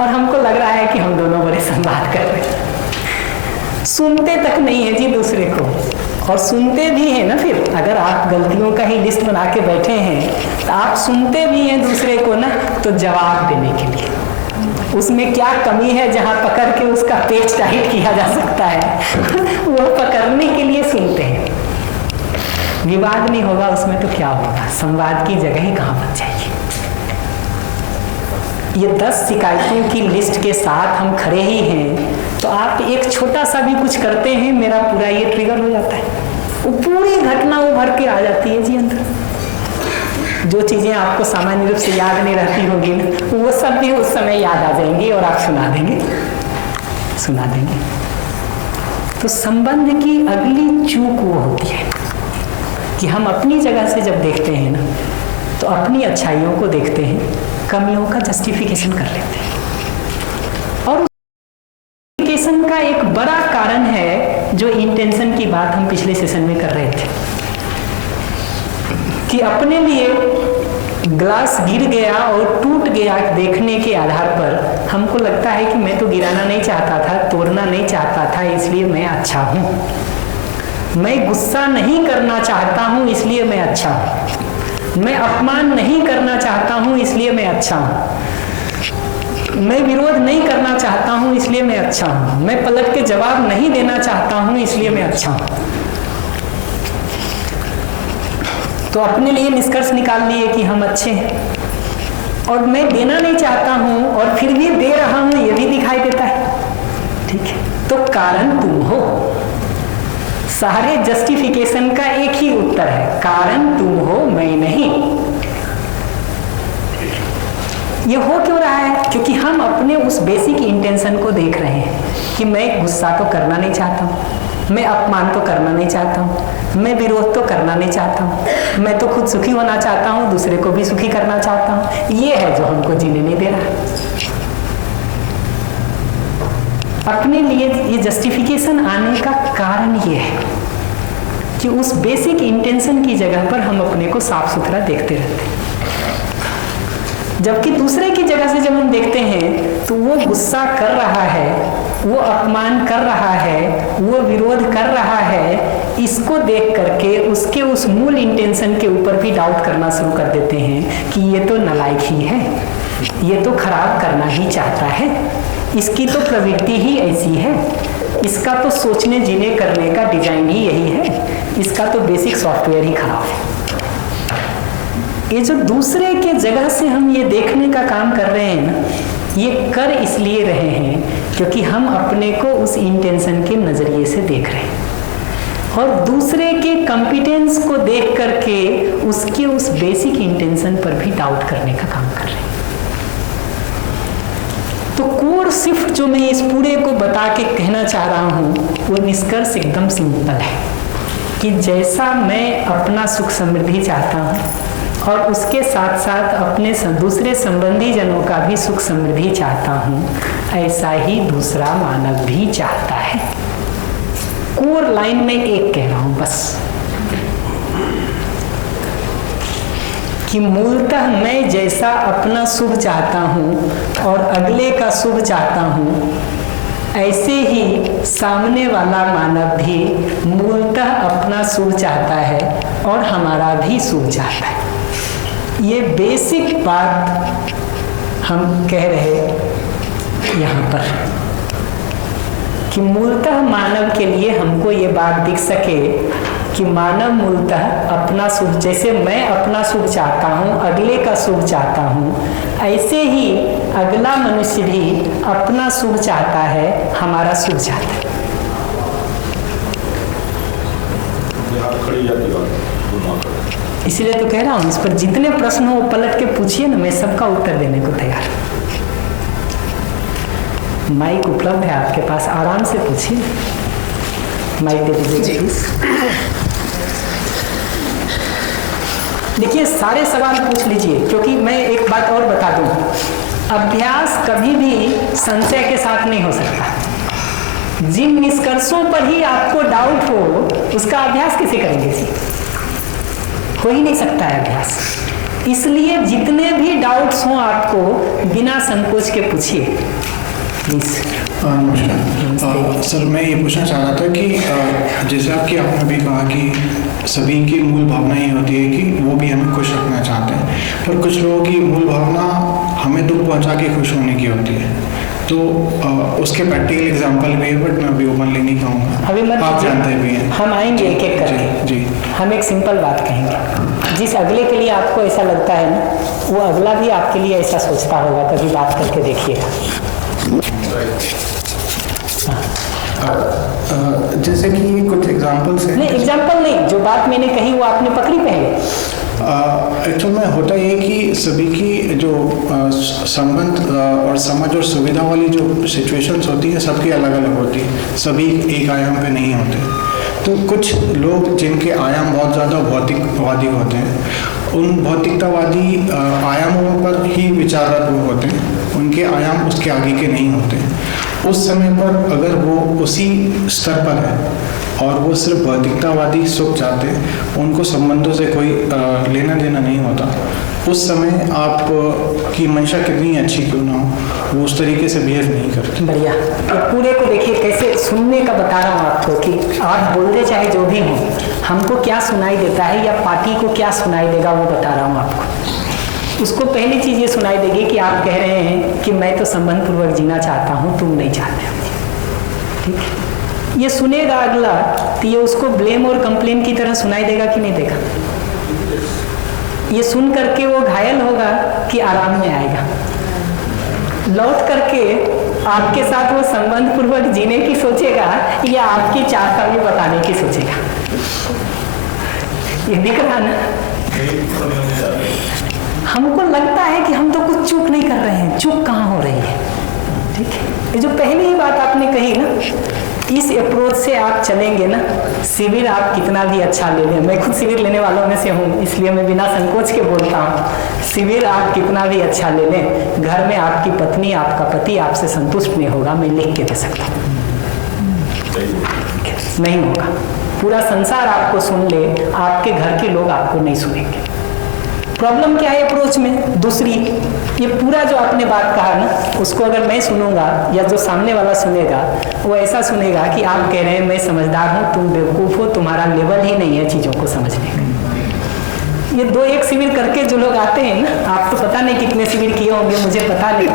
और हमको लग रहा है कि हम दोनों बड़े संवाद कर रहे हैं। सुनते तक नहीं है जी दूसरे को, और सुनते भी हैं ना। फिर अगर आप गलतियों का ही लिस्ट बना के बैठे हैं तो आप सुनते भी हैं दूसरे को ना, तो जवाब देने के लिए उसमें क्या कमी है जहां पकड़ के उसका पेच टाइट किया जा सकता है वो पकड़ने के लिए सुनते हैं। विवाद नहीं होगा उसमें तो क्या होगा, संवाद की जगह ही कहां बच जाएगी। ये 10 शिकायतों की लिस्ट के साथ हम खड़े ही हैं, तो आप एक छोटा सा भी कुछ करते हैं, मेरा पूरा ये ट्रिगर हो जाता है, वो पूरी घटना उभर के आ जाती है जी अंदर। जो चीजें आपको सामान्य रूप से याद नहीं रहती होंगी ना, वो सब भी उस समय याद आ जाएंगी और आप सुना देंगे। तो संबंध की अगली चूक वो होती है कि हम अपनी जगह से जब देखते हैं ना, तो अपनी अच्छाइयों को देखते हैं, कमियों का जस्टिफिकेशन कर लेते हैं। और जस्टिफिकेशन का एक बड़ा कारण है जो इंटेंशन की बात हम पिछले सेशन में कर रहे थे, कि अपने लिए ग्लास गिर गया और टूट गया देखने के आधार पर हमको लगता है कि मैं तो गिराना नहीं चाहता था, तोड़ना नहीं चाहता था, इसलिए मैं अच्छा हूं। मैं गुस्सा नहीं करना चाहता हूं, इसलिए मैं अच्छा हूं। मैं अपमान नहीं करना चाहता हूं, इसलिए मैं अच्छा हूं। मैं विरोध नहीं करना चाहता हूं, इसलिए मैं अच्छा हूं। मैं पलट के जवाब नहीं देना चाहता हूं, इसलिए मैं अच्छा हूं। तो अपने लिए निष्कर्ष निकाल लिए कि हम अच्छे हैं, और मैं देना नहीं चाहता हूं और फिर भी दे रहा हूं, ये भी दिखाई देता है। ठीक है, तो कारण तुम हो। सारे जस्टिफिकेशन का एक ही उत्तर है, कारण तुम हो, मैं नहीं। ये हो क्यों रहा है? क्योंकि हम अपने उस बेसिक इंटेंशन को देख रहे हैं कि मैं गुस्सा तो करना नहीं चाहता हूं, मैं अपमान तो करना नहीं चाहता हूं, मैं विरोध तो करना नहीं चाहता हूं, मैं तो खुद सुखी होना चाहता हूं, दूसरे को भी सुखी करना चाहता हूं। ये है जो हमको जीने नहीं दे रहा। अपने लिए ये जस्टिफिकेशन आने का कारण ये है कि उस बेसिक इंटेंशन की जगह पर हम अपने को साफ सुथरा देखते रहते हैं, जबकि दूसरे की जगह से जब हम देखते हैं तो वो गुस्सा कर रहा है, वो अपमान कर रहा है, वो विरोध कर रहा है। इसको देख करके उसके उस मूल इंटेंशन के ऊपर भी डाउट करना शुरू कर देते हैं कि ये तो नालायक ही है, ये तो खराब करना ही चाहता है, इसकी तो प्रवृत्ति ही ऐसी है, इसका तो सोचने जीने करने का डिजाइन ही यही है, इसका तो बेसिक सॉफ्टवेयर ही खराब है। ये जो दूसरे के जगह से हम ये देखने का काम कर रहे हैं ना, ये कर इसलिए रहे हैं क्योंकि हम अपने को उस इंटेंशन के नजरिए से देख रहे हैं, और दूसरे के कॉम्पिटेंस को देख करके उसके उस बेसिक इंटेंशन पर भी डाउट करने का काम कर रहे हैं। तो कोर शिफ्ट जो मैं इस पूरे को बता के कहना चाह रहा हूं, वो निष्कर्ष एकदम सिंपल है कि जैसा मैं अपना सुख समृद्धि चाहता हूं और उसके साथ साथ अपने दूसरे संबंधी जनों का भी सुख समृद्धि चाहता हूं, ऐसा ही दूसरा मानव भी चाहता है। कोर लाइन में एक कह रहा हूं बस, कि मूलतः मैं जैसा अपना शुभ चाहता हूँ और अगले का शुभ चाहता हूँ, ऐसे ही सामने वाला मानव भी मूलतः अपना शुभ चाहता है और हमारा भी शुभ चाहता है। ये बेसिक बात हम कह रहे यहाँ पर कि मूलतः मानव के लिए हमको ये बात दिख सके कि मानव मूलतः अपना शुभ, जैसे मैं अपना शुभ चाहता हूँ, अगले का शुभ चाहता हूँ, ऐसे ही अगला मनुष्य भी अपना शुभ चाहता है, हमारा शुभ चाहता है। इसलिए तो कह रहा हूँ, इस पर जितने प्रश्न हो पलट के पूछिए ना, मैं सबका उत्तर देने को तैयार हूँ। माइक उपलब्ध है आपके पास, आराम से पूछिए। माइक दे दीजिए प्लीज। देखिए सारे सवाल पूछ लीजिए, क्योंकि मैं एक बात और बता दूं, अभ्यास कभी भी संशय के साथ नहीं हो सकता। जिन निष्कर्षों पर ही आपको डाउट हो, उसका अभ्यास कैसे करेंगे? हो ही नहीं सकता है अभ्यास। इसलिए जितने भी डाउट्स हों आपको बिना संकोच के पूछिए प्लीज। नमस्कार सर, मैं ये पूछना चाह रहा था कि जैसे आपने अभी कहा कि सभी की मूल भावना ये होती है कि वो भी हमें खुश रखना चाहते हैं, पर कुछ लोगों की मूल भावना हमें दुख पहुंचा के खुश होने की होती है। तो उसके प्रैक्टिकल एग्जांपल भी है, बट मैं अभी ओपनली नहीं कहूँगा, अभी आप जानते भी हैं। हम आएंगे एक एक करके। जी, हम एक सिंपल बात कहेंगे, जिस अगले के लिए आपको ऐसा लगता है ना, वो अगला भी आपके लिए ऐसा सोचता होगा, कभी बात करके देखिएगा। जैसे कि कुछ एग्जांपल्स हैं। नहीं, एग्जांपल नहीं, जो बात मैंने कही वो आपने पकड़ी पहले। एक्चुअल में होता ये कि सभी की जो संबंध और समझ और सुविधा वाली जो सिचुएशंस होती है, सबकी अलग अलग होती है, सभी एक आयाम पे नहीं होते। तो कुछ लोग जिनके आयाम बहुत ज़्यादा भौतिकवादी होते हैं, उन भौतिकतावादी आयामों पर ही विचारात्मक होते हैं, उनके आयाम उसके आगे के नहीं होते। उस समय पर अगर वो उसी स्तर पर है और वो सिर्फ भौतिकतावादी सुख चाहते हैं, उनको संबंधों से कोई लेना देना नहीं होता, उस समय आप की मंशा कितनी अच्छी क्यों ना हो, वो उस तरीके से बिहेव नहीं करते। बढ़िया। तो पूरे को देखिए कैसे सुनने का बता रहा हूँ आपको, कि आप बोलते चाहे जो भी हो, हमको क्या सुनाई देता है या पार्टी को क्या सुनाई देगा वो बता रहा हूँ आपको। उसको पहली चीज़ ये सुनाई देगी कि आप कह रहे हैं कि मैं तो संबंध पूर्वक जीना चाहता हूँ, तुम नहीं चाहते। ठीक है, ये सुनेगा अगला, तो ये उसको ब्लेम और कंप्लेन की तरह सुनाई देगा कि नहीं देगा? ये सुन करके वो घायल होगा कि आराम में आएगा? लौट करके आपके साथ वो संबंध पूर्वक जीने की सोचेगा या आपकी चाहता भी बताने की सोचेगा? ये दिख रहा ना? हमको लगता है कि हम तो कुछ चूक नहीं कर रहे हैं, चूक कहाँ हो रही है? ठीक है, ये जो पहली ही बात आपने कही ना, इस अप्रोच से आप चलेंगे ना, शिविर आप कितना भी अच्छा ले लें, मैं खुद शिविर लेने वालों में से हूँ, इसलिए मैं बिना संकोच के बोलता हूँ, शिविर आप कितना भी अच्छा ले लें, घर में आपकी पत्नी, आपका पति आपसे संतुष्ट नहीं होगा, मैं लिख के दे सकता हूँ, नहीं होगा। पूरा संसार आपको सुन ले, आपके घर के लोग आपको नहीं सुनेंगे। प्रॉब्लम क्या है अप्रोच में? दूसरी, ये पूरा जो आपने बात कहा ना, उसको अगर मैं सुनूंगा या जो सामने वाला सुनेगा, वो ऐसा सुनेगा कि आप कह रहे हैं मैं समझदार हूँ, तुम बेवकूफ़ हो, तुम्हारा लेवल ही नहीं है चीज़ों को समझने का। ये 2-1 शिविर करके जो लोग आते हैं ना, आप तो पता नहीं कितने शिविर किए होंगे, मुझे पता नहीं,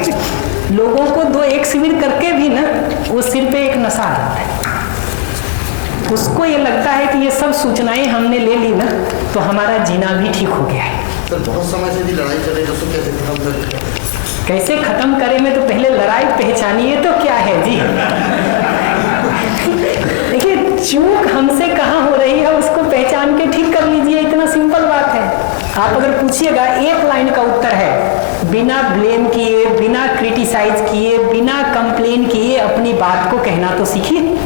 लोगों को 2-1 शिविर करके भी ना वो सिर पे एक नशा आ जाता है। उसको ये लगता है कि ये सब सूचनाएं हमने ले ली ना, तो हमारा जीना भी ठीक हो गया है। सर बहुत समय से भी लड़ाई चल रही है, तो कैसे खत्म करें? कैसे खत्म करें में तो पहले लड़ाई पहचानिए तो क्या है जी। देखिए चूक हमसे कहाँ हो रही है, उसको पहचान के ठीक कर लीजिए, इतना सिंपल बात है। आप अगर पूछिएगा, एक लाइन का उत्तर है, बिना ब्लेम किए, बिना क्रिटिसाइज किए, बिना कंप्लेन किए अपनी बात को कहना तो सीखिए।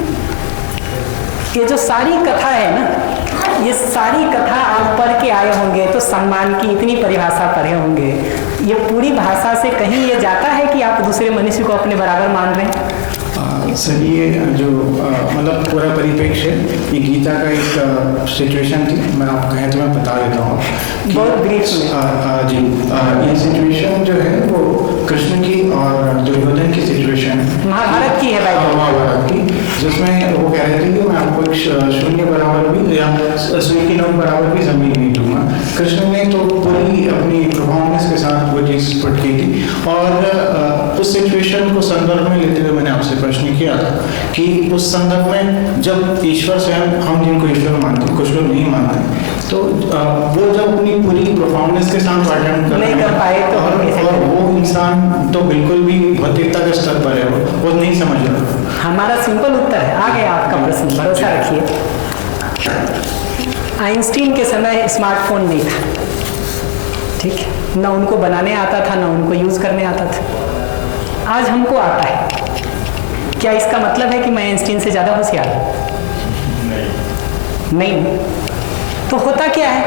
ये जो सारी कथा है ना, ये सारी कथा आप पढ़ के आए होंगे तो सम्मान की इतनी परिभाषा पढ़े होंगे, ये पूरी भाषा से कहीं ये जाता है कि आप दूसरे मनुष्य को अपने बराबर मान रहे हैं? सर ये जो मतलब पूरा परिप्रेक्ष्य ये गीता का एक सिचुएशन थी, मैं आप कहें तो मैं बता देता हूँ बहुत ब्रीफ में। जी ये सिचुएशन जो है वो कृष्ण की और दुर्योधन की सिचुएशन महाभारत की है भाई। महाभारत की, जिसमें वो कह रहे थे कि मैं आपको एक शून्य बराबर भी या शून्य की नोट बराबर भी जमीन नहीं दूंगा। कृष्ण ने तो पूरी अपनी परफॉर्मेंस के साथ वो चीज़ पुट की थी। और उस सिचुएशन को संदर्भ में लेते हुए मैंने आपसे प्रश्न किया था कि उस संदर्भ में जब ईश्वर स्वयं, हम जिनको ईश्वर मानते हैं, कुछ लोग नहीं मानते, तो वो जब अपनी पूरी परफॉर्मेंस के साथ अटेम्प्ट नहीं कर पाए तो और वो इंसान तो बिल्कुल भी भौतिकता के स्तर पर है, वो नहीं समझ रहा। हमारा सिंपल उत्तर है, आ गया आपका प्रश्न, भरोसा रखिए। आइंस्टीन के समय स्मार्टफोन नहीं था, ठीक है, ना उनको बनाने आता था ना उनको यूज करने आता था। आज हमको आता है, क्या इसका मतलब है कि मैं आइंस्टीन से ज्यादा होशियार हूं? नहीं। तो होता क्या है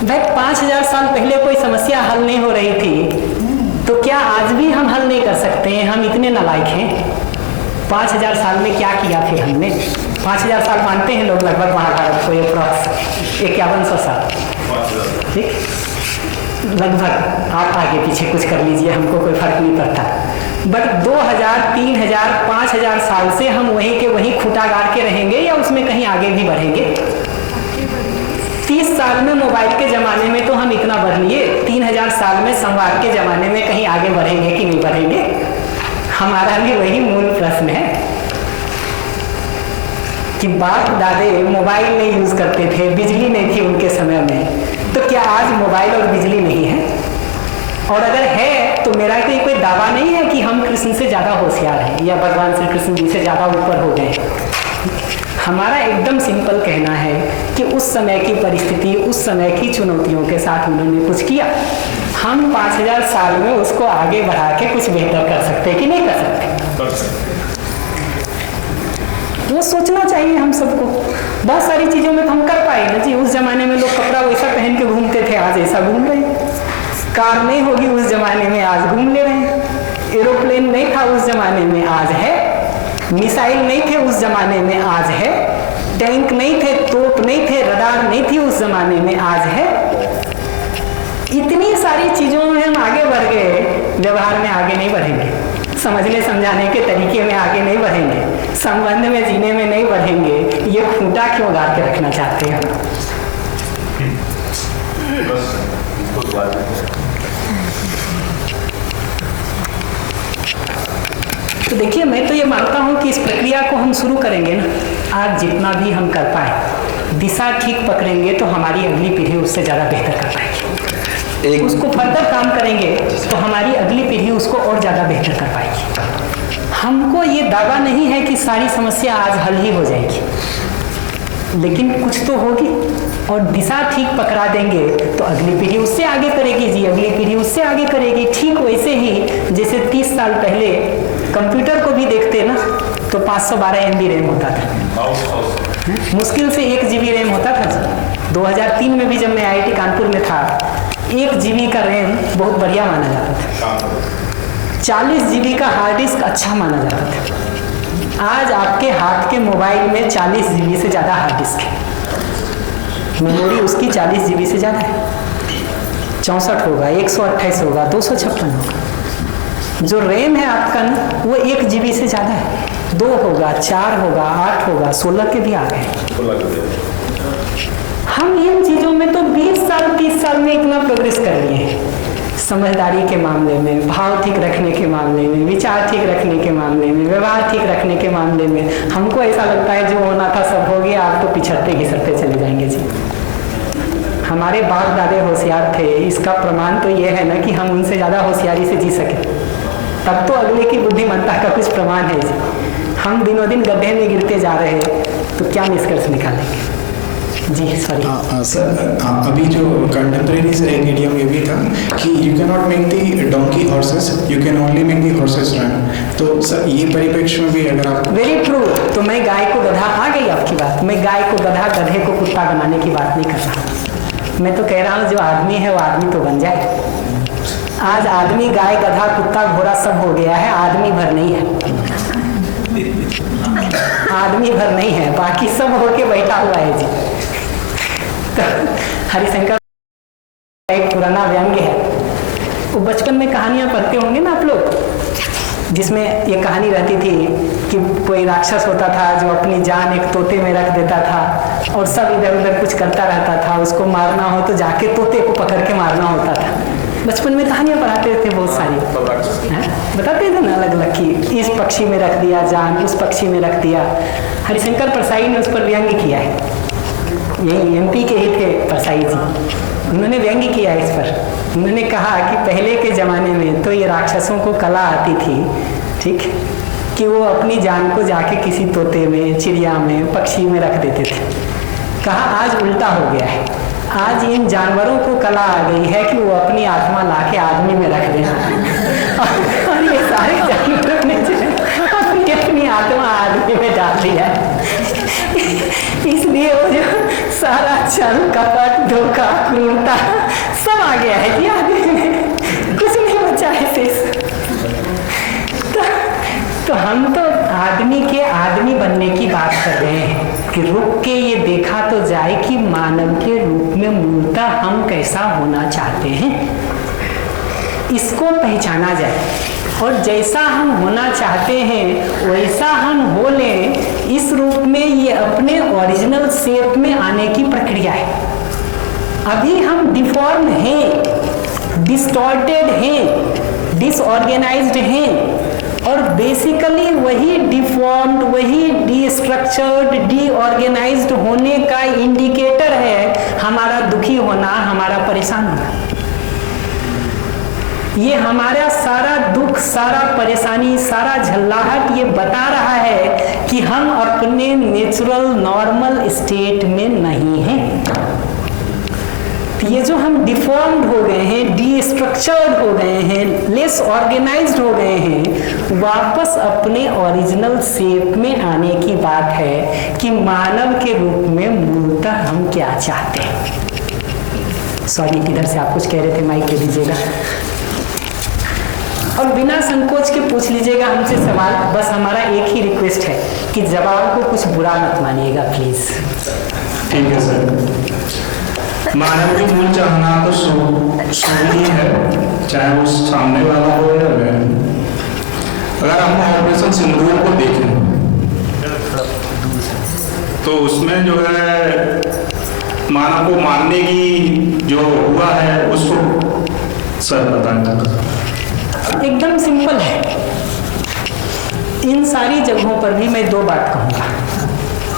भाई, 5000 साल पहले कोई समस्या हल नहीं हो रही थी, तो क्या आज भी हम हल नहीं कर सकते हैं? हम इतने नालायक हैं? 5000 साल में क्या किया फिर हमने? 5000 साल मानते हैं लोग लगभग महाभारत को, अप्रॉक्स 5100 साल, ठीक, लगभग। आप आगे पीछे कुछ कर लीजिए, हमको कोई फर्क नहीं पड़ता। बट 2000, 3000, 5000 साल से हम वहीं के वहीं खूंटा गाड़ के रहेंगे या उसमें कहीं आगे भी बढ़ेंगे? 30 साल में मोबाइल के जमाने में तो हम इतना बढ़ लिए, 3000 साल में संवाद के जमाने में कहीं आगे बढ़ेंगे कि नहीं बढ़ेंगे? हमारा भी वही मूल प्रश्न है कि बाप दादे मोबाइल नहीं यूज करते थे, बिजली नहीं थी उनके समय में, तो क्या आज मोबाइल और बिजली नहीं है? और अगर है तो मेरा कोई दावा नहीं है कि हम कृष्ण से ज्यादा होशियार हैं या भगवान श्री कृष्ण जी से ज्यादा ऊपर हो गए। हमारा एकदम सिंपल कहना है कि उस समय की परिस्थिति, उस समय की चुनौतियों के साथ उन्होंने कुछ किया, हम 5000 साल में उसको आगे बढ़ा के कुछ बेहतर कर सकते कि नहीं कर सकते? वो सोचना चाहिए हम सबको। बहुत सारी चीजों में तो हम कर पाए ना जी। उस जमाने में लोग कपड़ा वैसा पहन के घूमते थे, आज ऐसा घूम रहे हैं। कार नहीं होगी उस जमाने में, आज घूम ले रहे हैं। एरोप्लेन नहीं था उस जमाने में, आज है। मिसाइल नहीं थे उस जमाने में, आज है। टैंक नहीं थे, तोप नहीं थे, रडार नहीं थी उस जमाने में, आज है। इतनी सारी चीजों में हम आगे बढ़ गए, व्यवहार में आगे नहीं बढ़ेंगे, समझने समझाने के तरीके में आगे नहीं बढ़ेंगे, संबंध में जीने में नहीं बढ़ेंगे। ये खूंटा क्यों गाड़ के रखना चाहते हैं? तो देखिए, मैं तो ये मानता हूं कि इस प्रक्रिया को हम शुरू करेंगे ना, आज जितना भी हम कर पाए, दिशा ठीक पकड़ेंगे तो हमारी अगली पीढ़ी उससे ज़्यादा बेहतर कर पाएगी। उसको फर्दर काम करेंगे तो हमारी अगली पीढ़ी उसको और ज़्यादा बेहतर कर पाएगी। हमको ये दावा नहीं है कि सारी समस्या आज हल ही हो जाएगी, लेकिन कुछ तो होगी। और दिशा ठीक पकड़ा देंगे तो अगली पीढ़ी उससे आगे करेगी जी, अगली पीढ़ी उससे आगे करेगी। ठीक वैसे ही जैसे 30 साल पहले कंप्यूटर को भी देखते ना तो 512 MB रैम होता था, मुश्किल से 1 GB रैम होता था जी। 2003 में भी जब मैं IIT कानपुर में था, 1 GB का रैम बहुत बढ़िया माना जाता था। 40 GB का हार्ड डिस्क अच्छा माना जाता था। आज आपके हाथ के मोबाइल में 40 GB से ज़्यादा हार्ड डिस्क है, मेमोरी उसकी 40 GB से ज़्यादा है। 64 होगा, 128 होगा, 256 होगा। जो रैम है आपका ना, वो 1 GB से ज़्यादा है। 2 होगा, 4 होगा, 8 होगा, 16 के भी आ गए। हम इन चीज़ों में तो 20 साल 30 साल में इतना प्रोग्रेस कर लिए हैं। समझदारी के मामले में, भाव ठीक रखने के मामले में, विचार ठीक रखने के मामले में, व्यवहार ठीक रखने के मामले में हमको ऐसा लगता है जो होना था सब हो गया, आप तो पिछड़ते घिसड़ते चले जाएंगे जी। हमारे बाप दादे होशियार थे, इसका प्रमाण तो ये है ना कि हम उनसे ज़्यादा होशियारी से जी सके, तब तो अगले की बुद्धिमत्ता का कुछ प्रमाण है जी। हम दिनों दिन गड्ढे में गिरते जा रहे हैं तो क्या निष्कर्ष निकालेंगे जी? सॉरी सर, अभी जो कंटेम्प्रेरी से एक इडियम ये भी था कि you can not make the donkey horses, you can only make the horses run. तो सर ये परिप्रेक्ष्य में भी अगर आप वेरी ट्रू। तो मैं गाय को गधा, आ गई आपकी बात, मैं गाय को गधा गधे को कुत्ता बनाने की बात नहीं कर रहा। मैं तो कह रहा हूँ जो आदमी है वो आदमी तो बन जाए। आज आदमी गाय गधा कुत्ता घोड़ा सब हो गया है, आदमी भर नहीं है। आदमी भर नहीं है, बाकी सब होके बैठा हुआ है जी। तो हरिशंकर एक पुराना व्यंग्य है, वो बचपन में कहानियां पढ़ते होंगे ना आप लोग, जिसमें ये कहानी रहती थी कि कोई राक्षस होता था जो अपनी जान एक तोते में रख देता था और सब इधर उधर कुछ करता रहता था, उसको मारना हो तो जाके तोते को पकड़ के मारना होता था। बचपन में कहानियां पढ़ाते थे बहुत सारी, बताते थे ना अलग अलग कि इस पक्षी में रख दिया जान, उस पक्षी में रख दिया। हरिशंकर परसाई ने उस पर व्यंग्य किया है, यही एमपी के ही थे परसाई जी, उन्होंने व्यंग्य किया है इस पर। उन्होंने कहा कि पहले के ज़माने में तो ये राक्षसों को कला आती थी, ठीक, कि वो अपनी जान को जाके किसी तोते में, चिड़िया में, पक्षी में रख देते थे। कहा आज उल्टा हो गया है, आज इन जानवरों को कला आ गई है कि वो अपनी आत्मा लाके आदमी में रख देना और ये सारे जानवरों ने अपनी आत्मा आदमी में डाल दिया, इसलिए वो जो सारा छल कपट धोखा क्रूरता सब आ गया है कि आदमी में, कुछ नहीं बचा है शेष। तो हम तो आदमी के आदमी बनने की बात कर रहे हैं कि रुक के ये देखा तो जाए कि मानव के रूप में मूलतः हम कैसा होना चाहते हैं, इसको पहचाना जाए और जैसा हम होना चाहते हैं वैसा हम हो लें, इस रूप में ये अपने ओरिजिनल शेप में आने की प्रक्रिया है। अभी हम डिफॉर्म हैं, डिस्टॉर्टेड हैं, डिसऑर्गेनाइज्ड हैं और बेसिकली वही डिफॉर्म्ड, वही डिस्ट्रक्चर्ड, डीऑर्गेनाइज्ड होने का इंडिकेटर है हमारा दुखी होना, हमारा परेशान होना। ये हमारा सारा दुख, सारा परेशानी, सारा झल्लाहट ये बता रहा है कि हम अपने नेचुरल नॉर्मल स्टेट में नहीं हैं। ये जो हम डिफॉर्म्ड हो गए हैं, डीस्ट्रक्चर्ड हो गए हैं, लेस ऑर्गेनाइज्ड हो गए हैं, वापस अपने ओरिजिनल शेप में आने की बात है कि मानव के रूप में मूलतः हम क्या चाहते हैं। सॉरी, इधर से आप कुछ कह रहे थे, माइक दे दीजिएगा और बिना संकोच के पूछ लीजिएगा हमसे सवाल। बस हमारा एक ही रिक्वेस्ट है कि जवाब को कुछ बुरा मत मानिएगा प्लीज। ठीक है सर। मानव की मूल चाहना तो सुख ही है, चाहे वो सामने वाला हो या मैं। अगर हम ऑपरेशन सिंदूर को देखें तो उसमें जो है मानव को मारने की जो हुआ है उसको सर बताएं। एकदम सिंपल है। इन सारी जगहों पर भी मैं दो बात कहूँगा।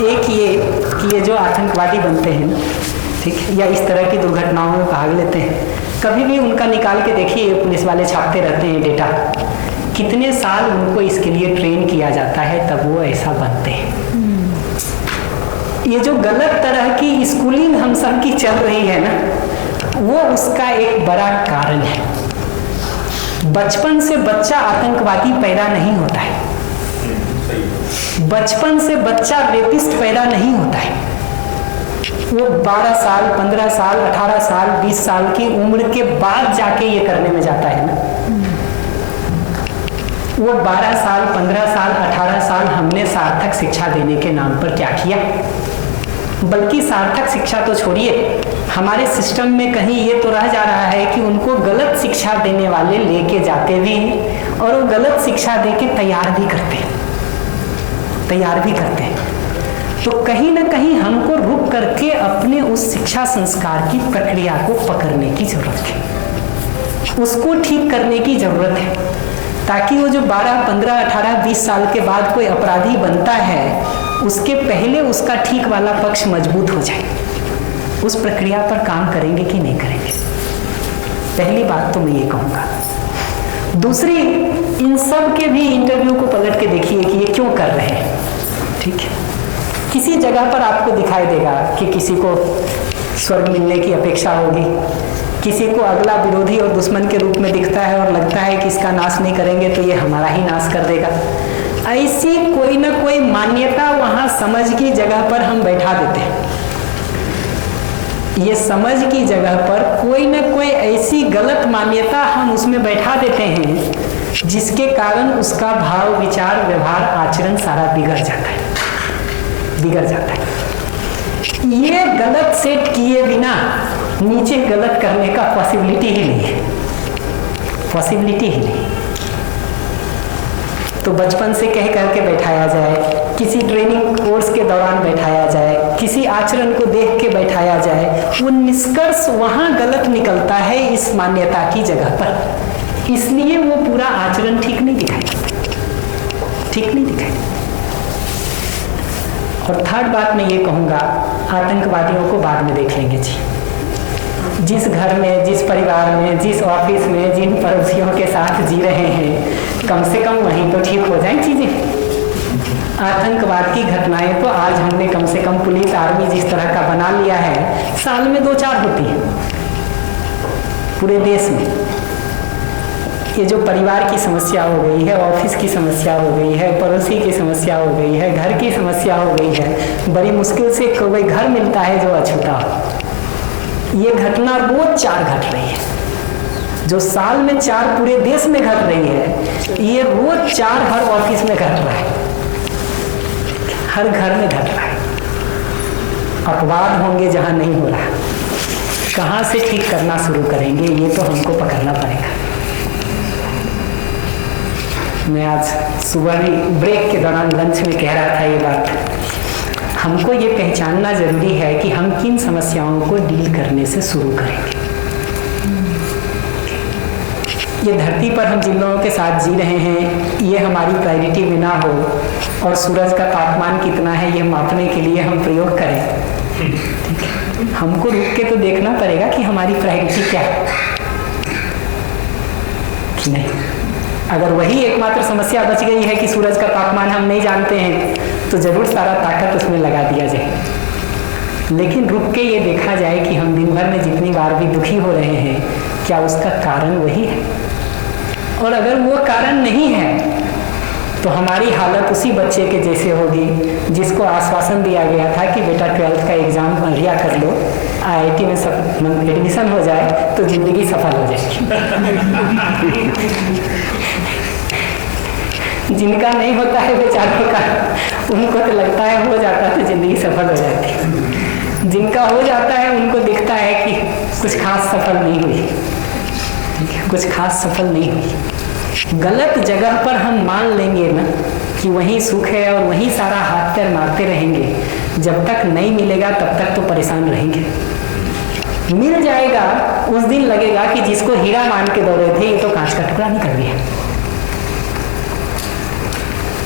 एक ये कि ये जो आतंकवादी बनते हैं, ठीक, या इस तरह की दुर्घटनाओं में भाग लेते हैं, कभी भी उनका निकाल के देखिए, पुलिस वाले छापते रहते हैं डेटा, कितने साल उनको इसके लिए ट्रेन किया जाता है तब वो ऐसा बनते हैं। ये जो गलत तरह की स्कूलिंग हम सब की चल रही है ना, वो उसका एक बड़ा कारण है। बचपन से बच्चा आतंकवादी पैदा नहीं होता है, बचपन से बच्चा रेपिस्ट पैदा नहीं होता है। वो 12 साल, 15 साल, 18 साल, 20 साल की उम्र के बाद जाके ये करने में जाता है ना। वो 12 साल, 15 साल, 18 साल हमने सार्थक शिक्षा देने के नाम पर क्या किया? बल्कि सार्थक शिक्षा तो छोड़िए, हमारे सिस्टम में कहीं ये तो रह जा रहा है कि उनको गलत शिक्षा देने वाले लेके जाते भी हैं और वो गलत शिक्षा देके तैयार भी करते हैं। तो कहीं ना कहीं हमको रुक करके अपने उस शिक्षा संस्कार की प्रक्रिया को पकड़ने की जरूरत है, उसको ठीक करने की जरूरत है, ताकि वो जो 12, 15, 18, 20 साल के बाद कोई अपराधी बनता है, उसके पहले उसका ठीक वाला पक्ष मजबूत हो जाए। उस प्रक्रिया पर काम करेंगे कि नहीं करेंगे? पहली बात तो मैं ये कहूँगा। दूसरी, इन सब के भी इंटरव्यू को पलट के देखिए कि ये क्यों कर रहे हैं। ठीक है, किसी जगह पर आपको दिखाई देगा कि किसी को स्वर्ग मिलने की अपेक्षा होगी, किसी को अगला विरोधी और दुश्मन के रूप में दिखता है और लगता है कि इसका नाश नहीं करेंगे तो ये हमारा ही नाश कर देगा। ऐसी कोई ना कोई मान्यता वहाँ समझ की जगह पर हम बैठा देते हैं। ये समझ की जगह पर कोई ना कोई ऐसी गलत मान्यता हम उसमें बैठा देते हैं जिसके कारण उसका भाव, विचार, व्यवहार, आचरण सारा बिगड़ जाता है। बिगड़ जाता है। ये गलत सेट किए बिना नीचे गलत करने का पॉसिबिलिटी ही नहीं है, पॉसिबिलिटी ही नहीं। तो बचपन से कह करके बैठाया जाए, किसी ट्रेनिंग कोर्स के दौरान बैठाया जाए, किसी आचरण को देख के बैठाया जाए, वो निष्कर्ष वहाँ गलत निकलता है इस मान्यता की जगह पर। इसलिए वो पूरा आचरण ठीक नहीं दिखाई, ठीक नहीं दिखाई। और थर्ड बात मैं ये कहूँगा, आतंकवादियों को बाद में देख लेंगे जी। जिस घर में, जिस परिवार में, जिस ऑफिस में, जिन पड़ोसियों के साथ जी रहे हैं, कम से कम वहीं तो ठीक हो जाएं चीजें। आतंकवाद की घटनाएं तो आज हमने कम से कम पुलिस आर्मी जिस तरह का बना लिया है, साल में 2-4 होती है पूरे देश में। ये जो परिवार की समस्या हो गई है, ऑफिस की समस्या हो गई है, पड़ोसी की समस्या हो गई है, घर की समस्या हो गई है, बड़ी मुश्किल से कोई घर मिलता है जो अछूता हो। ये घटना रोज 4 घट रही है। जो साल में 4 पूरे देश में घट रही है, ये रोज 4 हर ऑफिस में घट रहा है, हर घर में घट रहा है। अपवाद होंगे जहां नहीं हो रहा। कहां से ठीक करना शुरू करेंगे, ये तो हमको पकड़ना पड़ेगा। मैं आज सुबह ही ब्रेक के दौरान लंच में कह रहा था ये बात, हमको ये पहचानना जरूरी है कि हम किन समस्याओं को डील करने से शुरू करेंगे। ये धरती पर हम जिन लोगों के साथ जी रहे हैं, ये हमारी प्रायोरिटी में ना हो, और सूरज का तापमान कितना है ये मापने के लिए हम प्रयोग करें, ठीक है? हमको रुक के तो देखना पड़ेगा कि हमारी प्रायोरिटी क्या है कि नहीं। अगर वही एकमात्र समस्या बच गई है कि सूरज का तापमान हम नहीं जानते हैं, तो जरूर सारा ताकत उसमें लगा दिया जाए। लेकिन रुक के ये देखा जाए कि हम दिन भर में जितनी बार भी दुखी हो रहे हैं, क्या उसका कारण वही है? और अगर वो कारण नहीं है, तो हमारी हालत उसी बच्चे के जैसे होगी जिसको आश्वासन दिया गया था कि बेटा 12th का एग्जाम बढ़िया कर लो, IIT में एडमिशन हो जाए तो जिंदगी सफल हो जाएगी। जिनका नहीं होता है बेचारों का, उनको तो लगता है हो जाता तो जिंदगी सफल हो जाती। जिनका हो जाता है उनको दिखता है कि कुछ खास सफल नहीं हुई, कुछ खास सफल नहीं हुई। गलत जगह पर हम मान लेंगे ना कि वहीं सुख है और वहीं सारा हाथ पैर मारते रहेंगे, जब तक नहीं मिलेगा तब तक तो परेशान रहेंगे। मिल जाएगा उस दिन लगेगा कि जिसको हीरा मान के दौड़े थे, ये तो कांच का टुकड़ा निकल गया।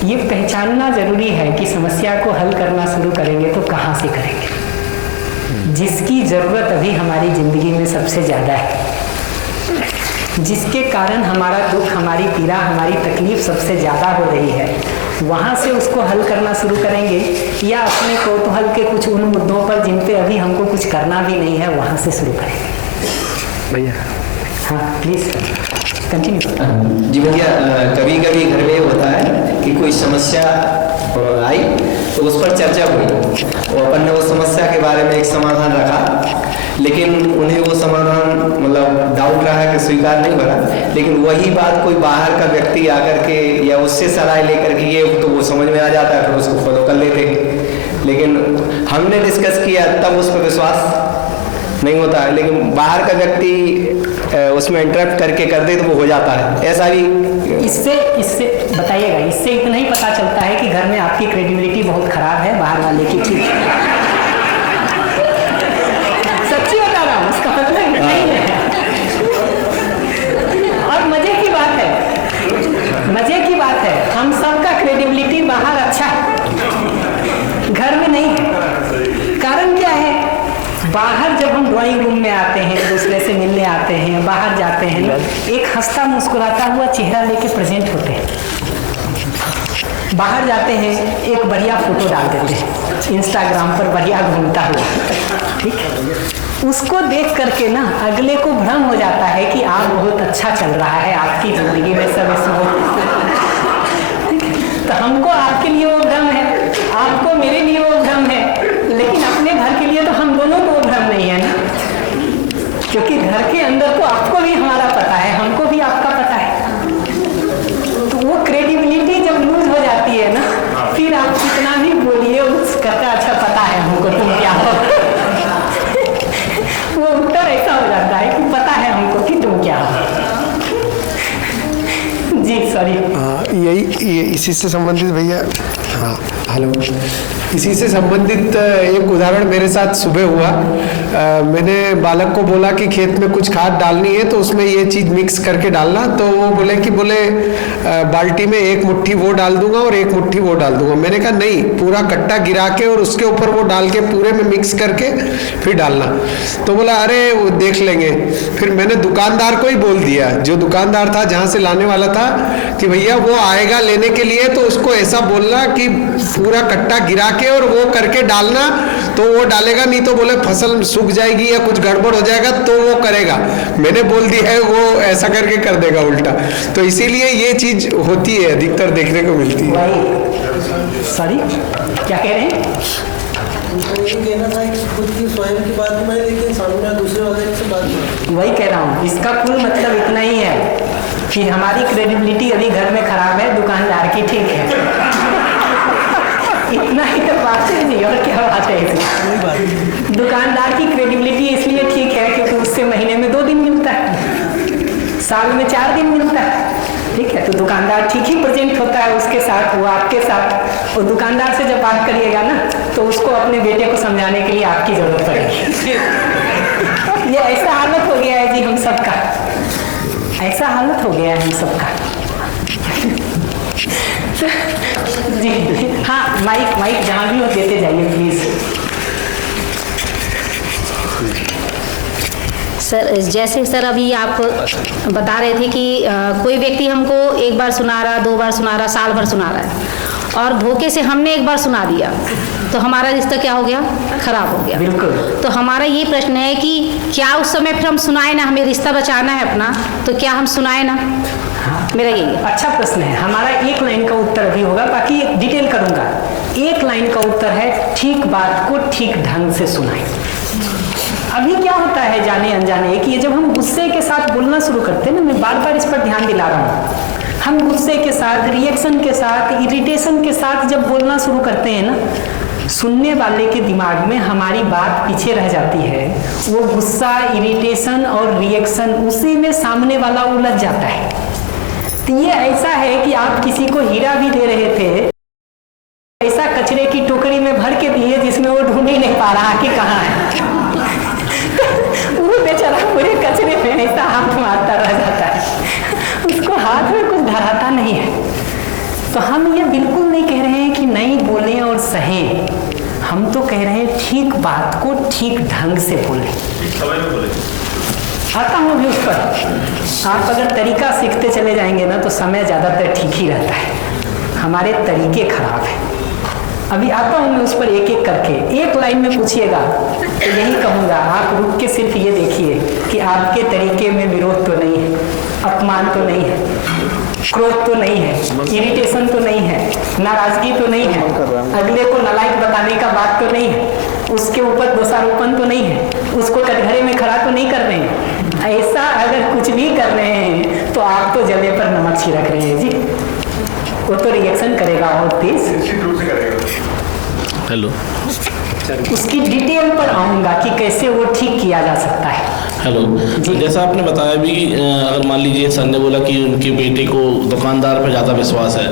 ये पहचानना जरूरी है कि समस्या को हल करना शुरू करेंगे तो कहाँ से करेंगे। जिसकी जरूरत अभी हमारी जिंदगी में सबसे ज्यादा है, जिसके कारण हमारा दुख, हमारी पीड़ा, हमारी तकलीफ सबसे ज्यादा हो रही है, वहां से उसको हल करना शुरू करेंगे, या अपने कौतूहल के कुछ उन मुद्दों पर जिन पे अभी हमको कुछ करना भी नहीं है, वहां से शुरू करेंगे। भैया हाँ प्लीज कंटिन्यू। जी भैया, कभी कभी घर में होता है कि कोई समस्या आई तो उस पर चर्चा हुई और अपन ने उस समस्या के बारे में एक समाधान रखा, लेकिन उन्हें वो समाधान मतलब डाउट रहा है कि स्वीकार नहीं करा, लेकिन वही बात कोई बाहर का व्यक्ति आकर के या उससे सलाह लेकर के ये तो वो समझ में आ जाता है, फिर उसको फॉलो कर लेते हैं। लेकिन हमने डिस्कस किया तब उस पर विश्वास नहीं होता है, लेकिन बाहर का व्यक्ति उसमें इंटरप्ट करके कर दे तो वो हो जाता है। ऐसा भी इससे बताइएगा, इससे इतना ही पता चलता है कि घर में आपकी क्रेडिबिलिटी बहुत खराब है, बाहर वाले की ठीक सच्ची बता रहा हूँ, उसका मतलब नहीं है। और मजे की बात है, हम सबका क्रेडिबिलिटी बाहर अच्छा है, घर में नहीं है। कारण क्या है? बाहर जब हम ड्राइंग रूम में आते हैं, दूसरे से मिलने आते हैं, बाहर जाते हैं, एक हंसता मुस्कुराता हुआ चेहरा लेके प्रेजेंट होते हैं। बाहर जाते हैं, एक बढ़िया फोटो डाल देते हैं इंस्टाग्राम पर, बढ़िया घूमता हुआ, ठीक है। उसको देख करके ना अगले को भ्रम हो जाता है कि आप बहुत अच्छा चल रहा है, आपकी जिंदगी में सब तो हमको आपके लिए वो भ्रम है, आपको मेरे लिए वो भ्रम है, लेकिन अपने घर के लिए तो हम दोनों को भ्रम नहीं है ना, क्योंकि घर के अंदर तो आपको भी हमारा पता है, हमको भी आपका पता है। तो वो क्रेडिबिलिटी जब लूज हो जाती है ना, फिर आप कितना भी बोलिए उसका इसी से संबंधित भैया, हाँ हेलो, इसी से संबंधित एक उदाहरण मेरे साथ सुबह हुआ। मैंने बालक को बोला कि खेत में कुछ खाद डालनी है तो उसमें ये चीज़ मिक्स करके डालना, तो वो बोले बाल्टी में एक मुट्ठी वो डाल दूंगा और एक मुट्ठी वो डाल दूंगा। मैंने कहा नहीं, पूरा कट्टा गिरा के और उसके ऊपर वो डाल के पूरे में मिक्स करके फिर डालना। तो बोला अरे वो देख लेंगे। फिर मैंने दुकानदार को ही बोल दिया, जो दुकानदार था जहाँ से लाने वाला था, कि भैया वो आएगा लेने के लिए तो उसको ऐसा बोलना कि पूरा कट्टा गिरा के और वो करके डालना, तो वो डालेगा, नहीं तो बोले फसल सूख जाएगी या कुछ गड़बड़ हो जाएगा तो वो करेगा। मैंने बोल दिया है वो ऐसा करके कर देगा उल्टा। तो इसीलिए ये चीज होती है, अधिकतर देखने को मिलती है। सॉरी क्या कह रहे हैं? उनको ये कहना था कि खुद की स्वयं की बात में, लेकिन सामने दूसरे वाले से बात वही कह रहा हूँ, इसका कुल मतलब इतना ही है कि हमारी क्रेडिबिलिटी अभी घर में खराब है, दुकानदार की ठीक है। इतना ही तो बात है जी, और क्या बात है इसमें? दुकानदार की क्रेडिबिलिटी इसलिए ठीक है क्योंकि उससे महीने में 2 दिन मिलता है, साल में 4 दिन मिलता है, ठीक है। तो दुकानदार ठीक ही प्रेजेंट होता है उसके साथ, वो आपके साथ। और दुकानदार से जब बात करिएगा ना तो उसको अपने बेटे को समझाने के लिए आपकी जरूरत पड़ेगी। ये ऐसा हालत हो गया है जी हम सबका, ऐसा हालत हो गया है हम सबका। जी हाँ, माइक जहाँ भी हो देते जाइए प्लीज। सर जैसे सर अभी आप बता रहे थे कि कोई व्यक्ति हमको एक बार सुना रहा, 2 बार सुना रहा, साल भर सुना रहा है, और धोखे से हमने एक बार सुना दिया तो हमारा रिश्ता क्या हो गया? खराब हो गया। बिल्कुल। तो हमारा ये प्रश्न है कि क्या उस समय फिर हम सुनाए ना, हमें रिश्ता बचाना है अपना, तो क्या हम सुनाए ना? हाँ, मेरा यही है। अच्छा प्रश्न है। हमारा एक लाइन का उत्तर अभी होगा, बाकी डिटेल करूंगा। एक लाइन का उत्तर है ठीक बात को ठीक ढंग से सुनाए। अभी क्या होता है जाने अनजाने कि जब हम गुस्से के साथ बोलना शुरू करते हैं ना, मैं बार बार इस पर ध्यान दिला रहा हूँ, हम गुस्से के साथ, रिएक्शन के साथ, इरिटेशन के साथ जब बोलना शुरू करते हैं ना, सुनने वाले के दिमाग में हमारी बात पीछे रह जाती है। वो गुस्सा, इरिटेशन और रिएक्शन, उसी में सामने वाला उलझ जाता है। तो ये ऐसा है कि आप किसी को हीरा भी दे रहे थे, ऐसा कचरे की टोकरी में भर के दिए जिसमें वो ढूंढ ही नहीं पा रहा कि कहाँ है। वो बेचारा पूरे कचरे में ऐसा हाथ मारता रह जाता है, उसको हाथ में कुछ धराता नहीं है। तो हम ये बिल्कुल नहीं कह रहे हैं कि नहीं बोलें और सहें, हम तो कह रहे हैं ठीक बात को ठीक ढंग से बोलें। आता हूँ अभी उस पर। आप अगर तरीका सीखते चले जाएंगे ना तो समय ज़्यादातर ठीक ही रहता है, हमारे तरीके खराब हैं। अभी आता हूँ मैं उस पर एक एक करके। एक लाइन में पूछिएगा तो यही कहूँगा, आप रुक के सिर्फ ये देखिए कि आपके तरीके में विरोध तो नहीं है, अपमान तो नहीं है, क्रोध तो नहीं है, इरिटेशन तो नहीं है, नाराजगी तो नहीं है, अगले को नालायक बताने का बात तो नहीं है, उसके ऊपर दोषारोपण तो नहीं है, उसको कटघरे में खड़ा तो नहीं कर रहे हैं। ऐसा अगर कुछ भी कर रहे हैं तो आप तो जले पर नमक छिड़क रहे हैं जी। वो तो रिएक्शन करेगा और तेज। हेलो, उसकी डिटेल पर आऊँगा कि कैसे वो ठीक किया जा सकता है। हेलो, जैसा आपने बताया भी, अगर मान लीजिए सर ने बोला कि उनके बेटे को दुकानदार पर ज़्यादा विश्वास है,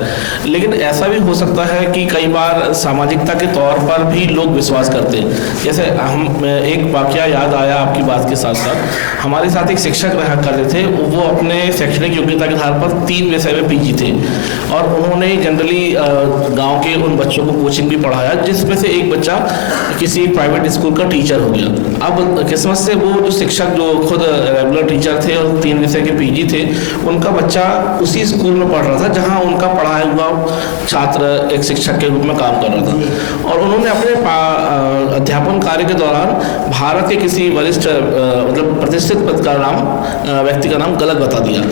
लेकिन ऐसा भी हो सकता है कि कई बार सामाजिकता के तौर पर भी लोग विश्वास करते हैं। जैसे हम एक वाकया याद आया आपकी बात के साथ साथ, हमारे साथ एक शिक्षक रहा करते थे, वो अपने शैक्षणिक योग्यता के आधार पर 3 विषय में पीजी थे और उन्होंने जनरली गाँव के उन बच्चों को कोचिंग भी पढ़ाया, जिसमें से एक बच्चा किसी प्राइवेट स्कूल का टीचर हो गया। अब किस्मत से वो जो शिक्षक जो खुद रेगुलर टीचर थे और 3 विषय के पीजी थे, उनका बच्चा उसी स्कूल में पढ़ रहा था जहां उनका पढ़ाया हुआ छात्र एक शिक्षक के रूप में काम कर रहा था। और उन्होंने अपने अध्यापन कार्य के दौरान भारत के किसी वरिष्ठ मतलब प्रतिष्ठित व्यक्ति का नाम गलत बता दिया।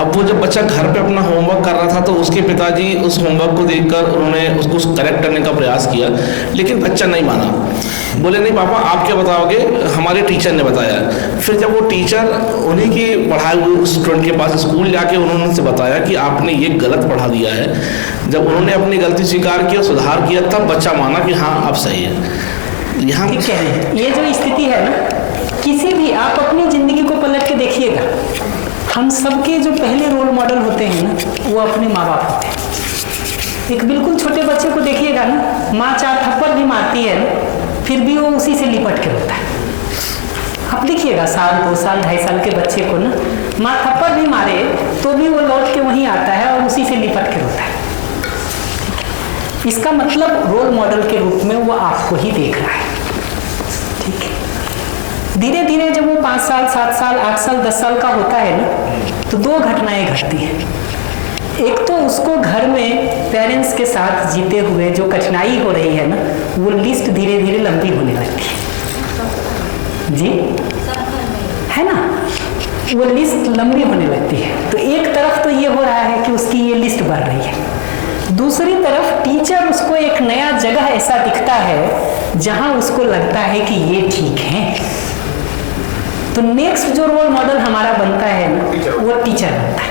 अब वो जब बच्चा घर पे अपना होमवर्क कर रहा था तो उसके पिताजी उस होमवर्क को देखकर उन्होंने उसको करेक्ट करने का प्रयास किया, लेकिन बच्चा नहीं माना। बोले नहीं पापा आप क्या बताओगे, हमारे टीचर ने बताया। फिर जब वो टीचर उन्हीं के पढ़ाए हुए स्टूडेंट के पास स्कूल जाके उन्होंने उनसे बताया कि आपने ये गलत पढ़ा दिया है, जब उन्होंने अपनी गलती स्वीकार की और सुधार किया तब बच्चा माना कि हाँ अब सही है। यहाँ ठीक है, ये जो स्थिति है ना, किसी भी आप अपनी जिंदगी को पलट के देखिएगा, हम सबके जो पहले रोल मॉडल होते हैं ना, वो अपने माँ बाप होते हैं। एक बिल्कुल छोटे बच्चे को देखिएगा ना, माँ 4 थप्पड़ भी मारती है ना, फिर भी वो उसी से लिपट के रोता है। आप देखिएगा 1 2 साल 2.5 साल के बच्चे को ना, माँ थप्पड़ भी मारे तो भी वो लौट के वहीं आता है और उसी से लिपट के रोता है। इसका मतलब रोल मॉडल के रूप में वो आपको ही देख रहा है। ठीक है। धीरे धीरे जब वो 5 साल 7 साल 8 साल 10 साल का होता है ना, तो 2 घटनाएं घटती हैं। एक तो उसको घर में पेरेंट्स के साथ जीते हुए जो कठिनाई हो रही है ना, वो लिस्ट धीरे धीरे लंबी होने लगती है। जी है ना, वो लिस्ट लंबी होने लगती है। तो एक तरफ तो ये हो रहा है कि उसकी ये लिस्ट बढ़ रही है, दूसरी तरफ टीचर उसको एक नया जगह ऐसा दिखता है जहां उसको लगता है कि ये ठीक है। तो नेक्स्ट जो रोल मॉडल हमारा बनता है ना, वो टीचर बनता है।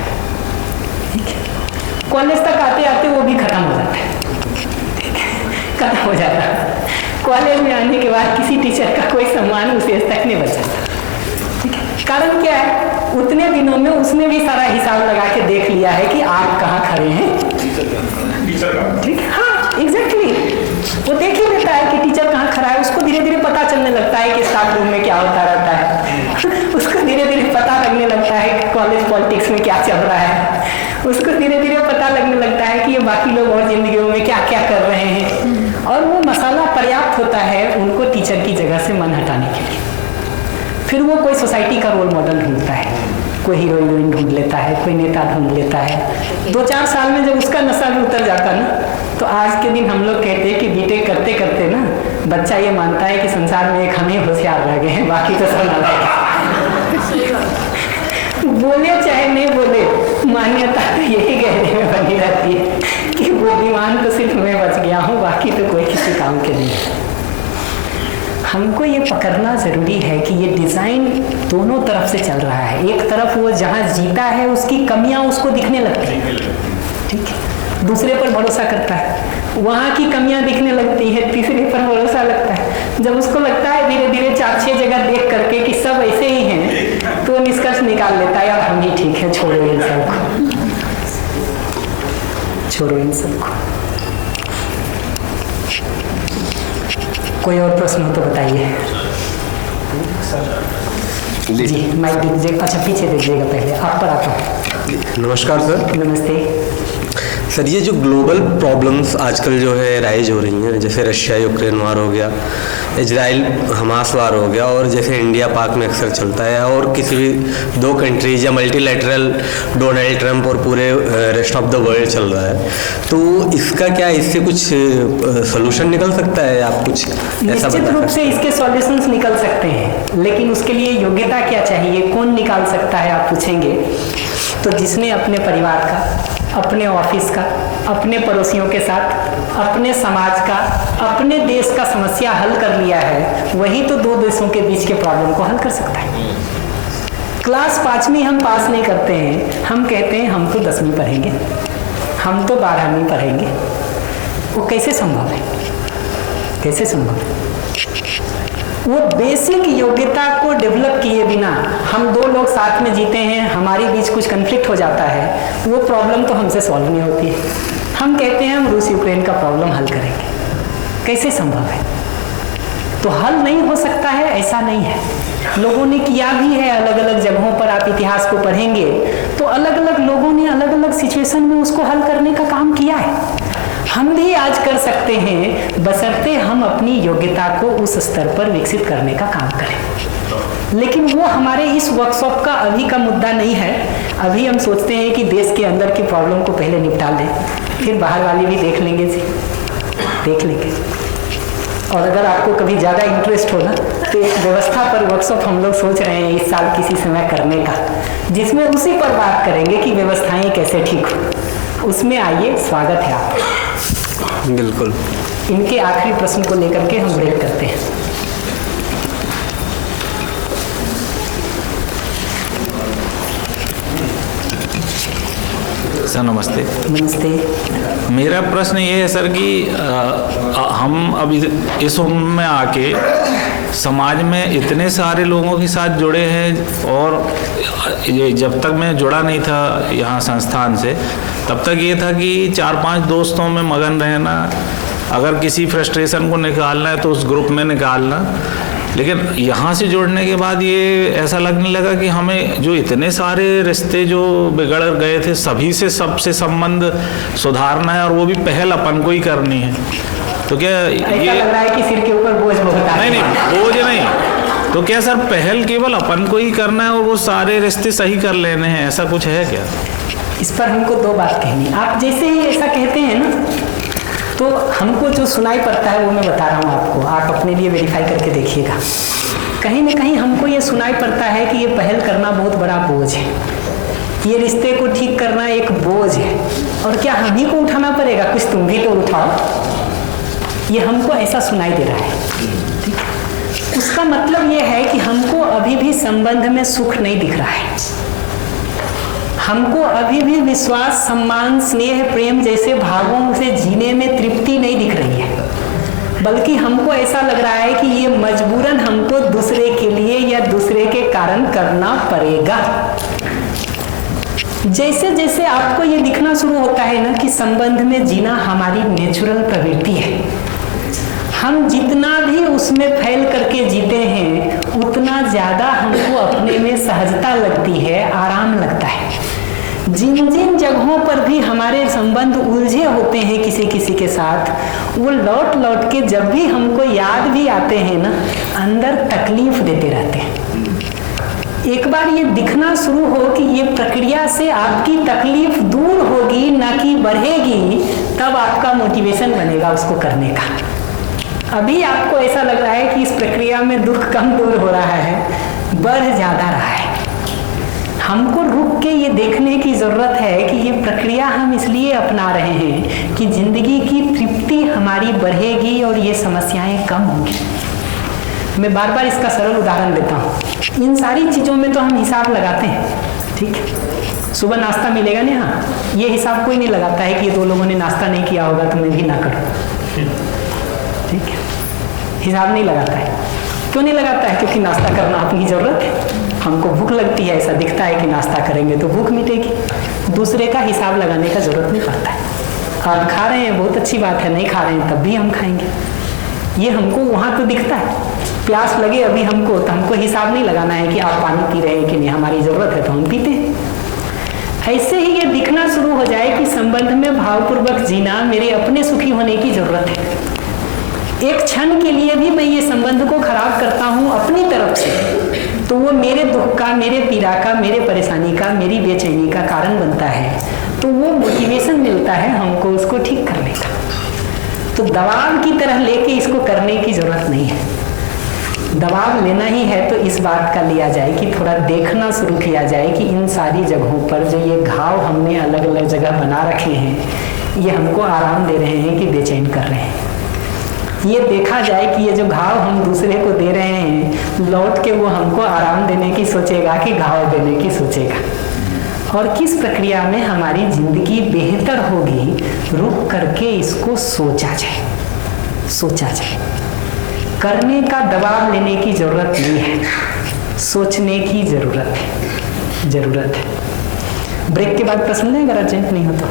ठीक है। कॉलेज तक आते आते वो भी खत्म हो जाता है। ठीक है, खत्म हो जाता है। कॉलेज में आने के बाद किसी टीचर का कोई सम्मान विशेष तक नहीं बच जाता। ठीक है। कारण क्या है, उतने दिनों में उसने भी सारा हिसाब लगा के देख लिया है कि आप कहाँ खड़े हैं। ठीक है, हाँ एग्जैक्टली। वो देख ही लेता है कि टीचर कहाँ खड़ा है। उसको धीरे धीरे पता चलने लगता है कि स्टाफ रूम में क्या होता रहता है। उसको धीरे धीरे पता लगने लगता है कि कॉलेज पॉलिटिक्स में क्या चल रहा है। उसको धीरे धीरे पता लगने लगता है कि ये बाकी लोग और जिंदगियों में क्या क्या कर रहे हैं। और वो मसाला पर्याप्त होता है उनको टीचर की जगह से मन हटाने के लिए। फिर वो कोई सोसाइटी का रोल मॉडल ढूंढता है, कोई हीरोइन ढूंढ लेता है, कोई नेता ढूंढ लेता है। 2-4 साल में जब उसका नशा भी उतर जाता ना, तो आज के दिन हम लोग कहते हैं कि बीटेक करते करते ना बच्चा ये मानता है कि संसार में एक हम ही होशियार रह गए हैं, बाकी तो सब नालायक। बोले चाहे नहीं बोले, मान्यता तो यही कहने में बनी रहती है कि बुद्धिमान तो सिर्फ मैं बच गया हूँ, बाकी तो कोई किसी काम के नहीं है। हमको ये पकड़ना जरूरी है कि ये डिजाइन दोनों तरफ से चल रहा है। एक तरफ वो जहाँ जीता है उसकी कमियां उसको दिखने लगती है, ठीक है, दूसरे पर भरोसा करता है, वहाँ की कमियां दिखने लगती है, तीसरे पर भरोसा लगता है। जब उसको लगता है धीरे धीरे 4-6 जगह देख करके कि सब ऐसे ही हैं, तो निष्कर्ष निकाल लेता है यार हम ही ठीक है, छोड़ो इन सबको, छोड़ो इन सबको। कोई और प्रश्न हो तो बताइए। जी माइक दीजिए। अच्छा पीछे दीजिएगा, पहले आप पर आता हूँ। नमस्कार सर। नमस्ते सर, ये जो ग्लोबल प्रॉब्लम्स आजकल जो है राइज हो रही हैं, जैसे रशिया यूक्रेन वार हो गया, इजराइल हमास वार हो गया, और जैसे इंडिया पाक में अक्सर चलता है, और किसी भी 2 कंट्रीज या मल्टीलैटरल डोनाल्ड ट्रंप और पूरे रेस्ट ऑफ द वर्ल्ड चल रहा है, तो इसका क्या इससे कुछ सोल्यूशन निकल सकता है? आप कुछ ऐसा निश्चित रूप से इसके सॉल्यूशंस निकल सकते हैं, लेकिन उसके लिए योग्यता क्या चाहिए, कौन निकाल सकता है आप पूछेंगे तो जिसने अपने परिवार का, अपने ऑफिस का, अपने पड़ोसियों के साथ, अपने समाज का, अपने देश का समस्या हल कर लिया है, वही तो 2 देशों के बीच के प्रॉब्लम को हल कर सकता है। क्लास 5वीं हम पास नहीं करते हैं, हम कहते हैं हम तो 10वीं पढ़ेंगे, हम तो 12वीं पढ़ेंगे। वो कैसे संभव है? कैसे संभव है? वो बेसिक योग्यता को डेवलप किए बिना हम 2 लोग साथ में जीते हैं, हमारे बीच कुछ कन्फ्लिक्ट हो जाता है, वो प्रॉब्लम तो हमसे सॉल्व नहीं होती है। हम कहते हैं हम रूस यूक्रेन का प्रॉब्लम हल करेंगे, कैसे संभव है? तो हल नहीं हो सकता है ऐसा नहीं है, लोगों ने किया भी है। अलग अलग जगहों पर आप इतिहास को पढ़ेंगे तो अलग अलग लोगों ने अलग अलग सिचुएशन में उसको हल करने का काम किया है। हम भी आज कर सकते हैं, बशर्ते हम अपनी योग्यता को उस स्तर पर विकसित करने का काम करें। लेकिन वो हमारे इस वर्कशॉप का अभी का मुद्दा नहीं है। अभी हम सोचते हैं कि देश के अंदर की प्रॉब्लम को पहले निपटा लें, फिर बाहर वाली भी देख लेंगे जी, देख लेंगे। और अगर आपको कभी ज़्यादा इंटरेस्ट हो ना, तो एक व्यवस्था पर वर्कशॉप हम लोग सोच रहे हैं इस साल किसी समय करने का, जिसमें उसी पर बात करेंगे कि व्यवस्थाएं कैसे ठीक हो। उसमें आइए, स्वागत है आपका। बिल्कुल। इनके आखिरी प्रश्न को लेकर के हम ब्रेक करते हैं। सर नमस्ते। नमस्ते। मेरा प्रश्न ये है सर कि हम अब इस उम्र में आके समाज में इतने सारे लोगों के साथ जुड़े हैं, और ये जब तक मैं जुड़ा नहीं था यहाँ संस्थान से, तब तक ये था कि 4-5 दोस्तों में मगन रहना, अगर किसी फ्रस्ट्रेशन को निकालना है तो उस ग्रुप में निकालना। लेकिन यहाँ से जुड़ने के बाद ये ऐसा लगने लगा कि हमें जो इतने सारे रिश्ते जो बिगड़ गए थे, सभी से सबसे संबंध सुधारना है, और वो भी पहल अपन को ही करनी है। तो क्या ऐसा लग रहा है कि सिर के ऊपर बोझ बहुत आ नहीं, बोझ नहीं, तो क्या सर पहल केवल अपन को ही करना है और वो सारे रिश्ते सही कर लेने हैं, ऐसा कुछ है क्या? इस पर हमको 2 बात कहनी। आप जैसे ही ऐसा कहते हैं ना, तो हमको जो सुनाई पड़ता है वो मैं बता रहा हूँ आपको, आप अपने लिए वेरीफाई करके देखिएगा। कहीं ना कहीं हमको ये सुनाई पड़ता है कि ये पहल करना बहुत बड़ा बोझ है, ये रिश्ते को ठीक करना एक बोझ है, और क्या हम ही को उठाना पड़ेगा, कुछ तुम भी तो उठाओ। ये हमको ऐसा सुनाई दे रहा है। ठीक है? उसका मतलब ये है कि हमको अभी भी संबंध में सुख नहीं दिख रहा है, हमको अभी भी विश्वास, सम्मान, स्नेह, प्रेम जैसे भावों से जीने में तृप्ति नहीं दिख रही है, बल्कि हमको ऐसा लग रहा है कि ये मजबूरन हमको दूसरे के लिए या दूसरे के कारण करना पड़ेगा। जैसे जैसे आपको ये दिखना शुरू होता है ना कि संबंध में जीना हमारी नेचुरल प्रवृत्ति है, हम जितना भी उसमें फैल करके जीते हैं उतना ज़्यादा हमको अपने में सहजता लगती है, आराम लगता है। जिन जिन जगहों पर भी हमारे संबंध उलझे होते हैं किसी किसी के साथ, वो लौट लौट के जब भी हमको याद भी आते हैं ना, अंदर तकलीफ देते रहते हैं। एक बार ये दिखना शुरू हो कि ये प्रक्रिया से आपकी तकलीफ दूर होगी ना कि बढ़ेगी, तब आपका मोटिवेशन बनेगा उसको करने का। अभी आपको ऐसा लग रहा है कि इस प्रक्रिया में दुख कम दूर हो रहा है, बढ़ ज़्यादा रहा है। हमको रुक के ये देखने की ज़रूरत है कि ये प्रक्रिया हम इसलिए अपना रहे हैं कि ज़िंदगी की तृप्ति हमारी बढ़ेगी और ये समस्याएं कम होंगी। मैं बार बार इसका सरल उदाहरण देता हूँ। इन सारी चीज़ों में तो हम हिसाब लगाते हैं, ठीक है, सुबह नाश्ता मिलेगा ना, हाँ, ये हिसाब कोई नहीं लगाता है कि ये 2 लोगों ने नाश्ता नहीं किया होगा तो मैं भी ना करूँ, ठीक है, हिसाब नहीं लगाता है। क्यों नहीं लगाता है? क्योंकि नाश्ता करना अपनी ज़रूरत है, हमको भूख लगती है, ऐसा दिखता है कि नाश्ता करेंगे तो भूख मिटेगी, दूसरे का हिसाब लगाने का ज़रूरत नहीं पड़ता है। आप खा रहे हैं, बहुत अच्छी बात है, नहीं खा रहे हैं तब भी हम खाएंगे, ये हमको वहाँ तो दिखता है। प्यास लगे अभी हमको, तो हमको हिसाब नहीं लगाना है कि आप पानी पी रहे हैं कि नहीं, हमारी ज़रूरत है तो हम पीते हैं। ऐसे ही ये दिखना शुरू हो जाए कि संबंध में भावपूर्वक जीना मेरे अपने सुखी होने की ज़रूरत है। एक क्षण के लिए भी मैं ये संबंध को खराब करता हूँ अपनी तरफ से, तो वो मेरे दुख का, मेरे पीड़ा का, मेरे परेशानी का, मेरी बेचैनी का कारण बनता है, तो वो मोटिवेशन मिलता है हमको उसको ठीक करने का। तो दबाव की तरह लेके इसको करने की जरूरत नहीं है। दबाव लेना ही है तो इस बात का लिया जाए कि थोड़ा देखना शुरू किया जाए कि इन सारी जगहों पर जो ये घाव हमने अलग अलग जगह बना रखे हैं, ये हमको आराम दे रहे हैं कि बेचैन कर रहे हैं। ये देखा जाए कि ये जो घाव हम दूसरे को दे रहे हैं, लौट के वो हमको आराम देने की सोचेगा कि घाव देने की सोचेगा, और किस प्रक्रिया में हमारी जिंदगी बेहतर होगी, रुक करके इसको सोचा जाए। करने का दबाव लेने की जरूरत नहीं है, सोचने की जरूरत है। ब्रेक के बाद प्रश्न लें अगर अर्जेंट नहीं हो तो।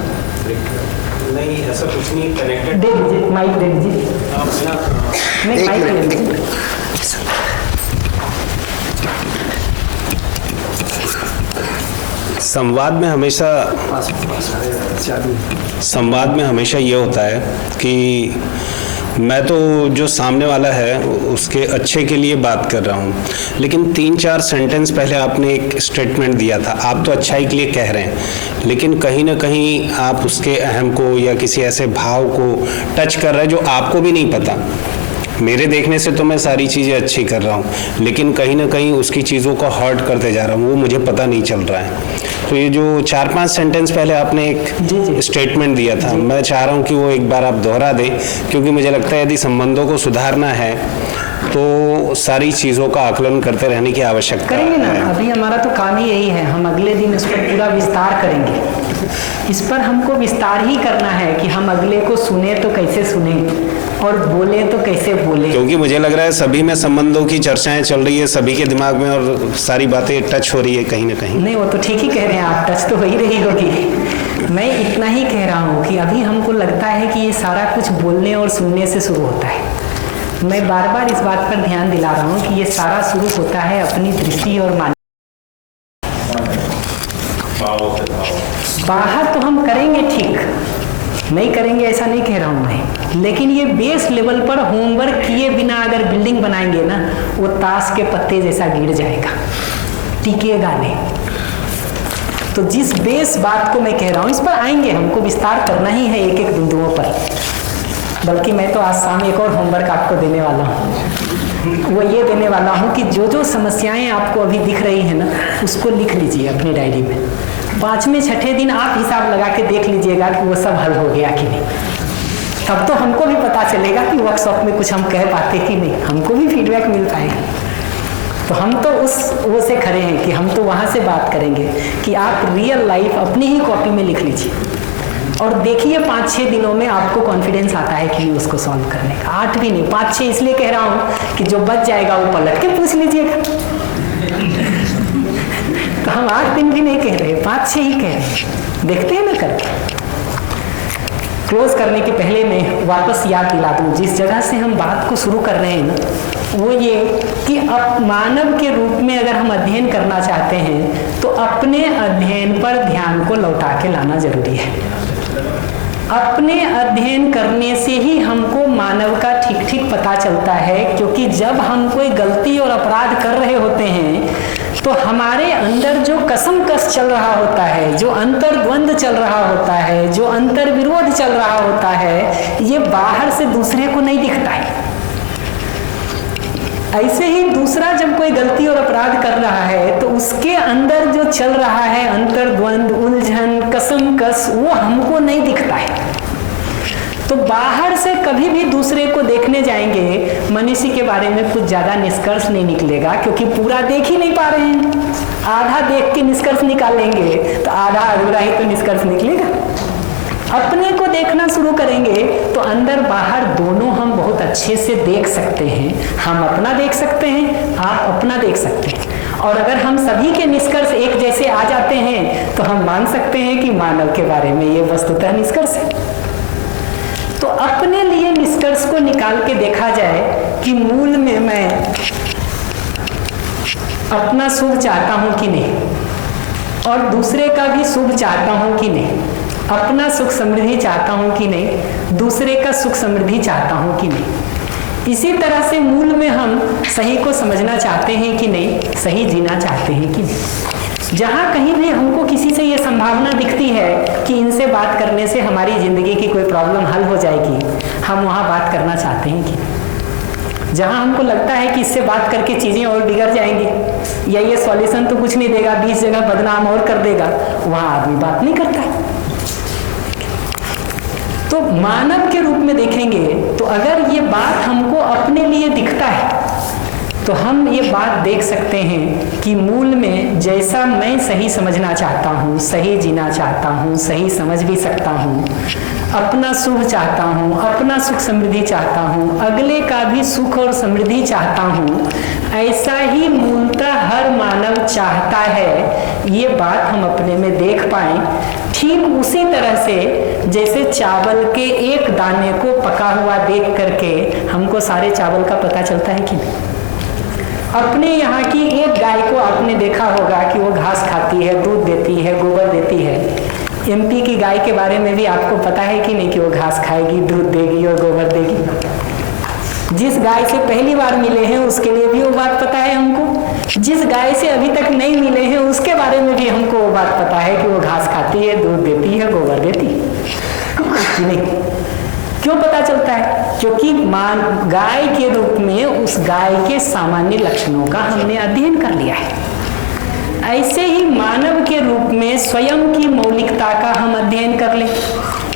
नहीं, ऐसा कुछ नहीं, कनेक्टेड। दे दीजिए, माइक दे दीजिए। नहीं, माइक दे दीजिए। संवाद में हमेशा ये होता है कि मैं तो जो सामने वाला है उसके अच्छे के लिए बात कर रहा हूँ, लेकिन 3-4 सेंटेंस पहले आपने एक स्टेटमेंट दिया था, आप तो अच्छाई के लिए कह रहे हैं, लेकिन कहीं ना कहीं आप उसके अहम को या किसी ऐसे भाव को टच कर रहे हैं जो आपको भी नहीं पता। मेरे देखने से तो मैं सारी चीज़ें अच्छी कर रहा हूँ, लेकिन कहीं ना कहीं उसकी चीज़ों को हर्ट करते जा रहा हूँ, वो मुझे पता नहीं चल रहा है। तो ये जो 4-5 सेंटेंस पहले आपने एक स्टेटमेंट दिया था, मैं चाह रहा हूँ कि वो एक बार आप दोहरा दें, क्योंकि मुझे लगता है यदि संबंधों को सुधारना है तो सारी चीज़ों का आकलन करते रहने की आवश्यकता करेंगे ना। अभी हमारा तो काम ही यही है, हम अगले दिन इस पर पूरा विस्तार करेंगे। इस पर हमको विस्तार ही करना है कि हम अगले को सुने तो कैसे सुने और बोले तो कैसे बोले। क्योंकि मुझे लग रहा है सभी में संबंधों की चर्चाएं चल रही है, सभी के दिमाग में, और सारी बातें टच हो रही है कहीं ना कहीं। नहीं, वो तो ठीक ही कह रहे हैं आप, टच तो हो ही रही होगी। मैं इतना ही कह रहा हूँ कि अभी हमको लगता है कि ये सारा कुछ बोलने और सुनने से शुरू होता है। मैं बार बार इस बात पर ध्यान दिला रहा हूँ कि ये सारा शुरू होता है अपनी दृष्टि और मान। बाहर तो हम करेंगे, ठीक नहीं करेंगे ऐसा नहीं कह रहा हूँ मैं, लेकिन ये बेस लेवल पर होमवर्क किए बिना अगर बिल्डिंग बनाएंगे ना, वो ताश के पत्ते जैसा गिर जाएगा, टिकेगा नहीं। तो जिस बेस बात को मैं कह रहा हूँ, इस पर आएंगे, हमको विस्तार करना ही है एक एक बिंदुओं पर। बल्कि मैं तो आज शाम एक और होमवर्क आपको देने वाला हूँ। वो ये देने वाला हूँ कि जो जो समस्याएं आपको अभी दिख रही हैं ना, उसको लिख लीजिए अपनी डायरी में। 5वें 6ठे दिन आप हिसाब लगा के देख लीजिएगा कि वो सब हल हो गया कि नहीं। तब तो हमको भी पता चलेगा कि वर्कशॉप में कुछ हम कह पाते कि नहीं, हमको भी फीडबैक मिल पाएगा। तो हम तो उस वो से खड़े हैं कि हम तो वहाँ से बात करेंगे कि आप रियल लाइफ अपनी ही कॉपी में लिख लीजिए और देखिए 5-6 दिनों में आपको कॉन्फिडेंस आता है कि उसको सॉल्व करने का। 8 भी नहीं, 5-6 इसलिए कह रहा हूँ कि जो बच जाएगा वो पलट के पूछ लीजिएगा। तो हम 8 दिन भी नहीं कह रहे, 5-6 ही कह रहे। देखते हैं ना करके। क्लोज करने के पहले मैं वापस याद दिला दूँ, जिस जगह से हम बात को शुरू कर रहे हैं ना, वो ये कि अब मानव के रूप में अगर हम अध्ययन करना चाहते हैं तो अपने अध्ययन पर ध्यान को लौटा के लाना जरूरी है। अपने अध्ययन करने से ही हमको मानव का ठीक ठीक पता चलता है, क्योंकि जब हम कोई गलती और अपराध कर रहे होते हैं तो हमारे अंदर जो कसमकस चल रहा होता है, जो अंतर्द्वंद चल रहा होता है, जो अंतर्विरोध चल रहा होता है, ये बाहर से दूसरे को नहीं दिखता है। ऐसे ही दूसरा जब कोई गलती और अपराध कर रहा है तो उसके अंदर जो चल रहा है अंतर्द्वंद, उलझन, कसमकस, वो हमको नहीं दिखता है। तो बाहर से कभी भी दूसरे को देखने जाएंगे, मनुष्य के बारे में कुछ ज्यादा निष्कर्ष नहीं निकलेगा, क्योंकि पूरा देख ही नहीं पा रहे हैं। आधा देख के निष्कर्ष निकालेंगे तो आधा अधूरा ही तो निष्कर्ष निकलेगा। अपने को देखना शुरू करेंगे तो अंदर बाहर दोनों हम बहुत अच्छे से देख सकते हैं। हम अपना देख सकते हैं, आप अपना देख सकते हैं। और अगर हम सभी के निष्कर्ष एक जैसे आ जाते हैं तो हम मान सकते हैं कि मानव के बारे में ये वस्तुतः निष्कर्ष है। तो अपने लिए निष्कर्ष को निकाल के देखा जाए कि मूल में मैं अपना शुभ चाहता हूं कि नहीं, और दूसरे का भी शुभ चाहता हूं कि नहीं। अपना सुख समृद्धि चाहता हूं कि नहीं, दूसरे का सुख समृद्धि चाहता हूं कि नहीं। इसी तरह से मूल में हम सही को समझना चाहते हैं कि नहीं, सही जीना चाहते हैं कि नहीं। जहाँ कहीं भी हमको किसी से ये संभावना दिखती है कि इनसे बात करने से हमारी जिंदगी की कोई प्रॉब्लम हल हो जाएगी, हम वहाँ बात करना चाहते हैं कि जहाँ हमको लगता है कि इससे बात करके चीज़ें और बिगड़ जाएंगी या ये सॉल्यूशन तो कुछ नहीं देगा, 20 जगह बदनाम और कर देगा, वहाँ आदमी बात नहीं करता है। तो मानव के रूप में देखेंगे तो अगर ये बात हमको अपने लिए दिखता है तो हम ये बात देख सकते हैं कि मूल में जैसा मैं सही समझना चाहता हूँ, सही जीना चाहता हूँ, सही समझ भी सकता हूँ, अपना सुख चाहता हूँ, अपना सुख समृद्धि चाहता हूँ, अगले का भी सुख और समृद्धि चाहता हूँ, ऐसा ही मूलतः हर मानव चाहता है। ये बात हम अपने में देख पाएं। ठीक उसी तरह से जैसे चावल के एक दाने को पका हुआ देख करके हमको सारे चावल का पता चलता है कि नहीं। अपने यहाँ की एक गाय को आपने देखा होगा कि वो घास खाती है, दूध देती है, गोबर देती है। एमपी की गाय के बारे में भी आपको पता है कि नहीं कि वो घास खाएगी, दूध देगी और गोबर देगी। जिस गाय से पहली बार मिले हैं उसके लिए भी वो बात पता है हमको। जिस गाय से अभी तक नहीं मिले हैं उसके बारे में भी हमको वो बात पता है कि वो घास खाती है, दूध देती है, गोबर देती है। नहीं, क्यों पता चलता है? क्योंकि गाय के रूप में उस गाय के सामान्य लक्षणों का हमने अध्ययन कर लिया है। ऐसे ही मानव के रूप में स्वयं की मौलिकता का हम अध्ययन कर लें।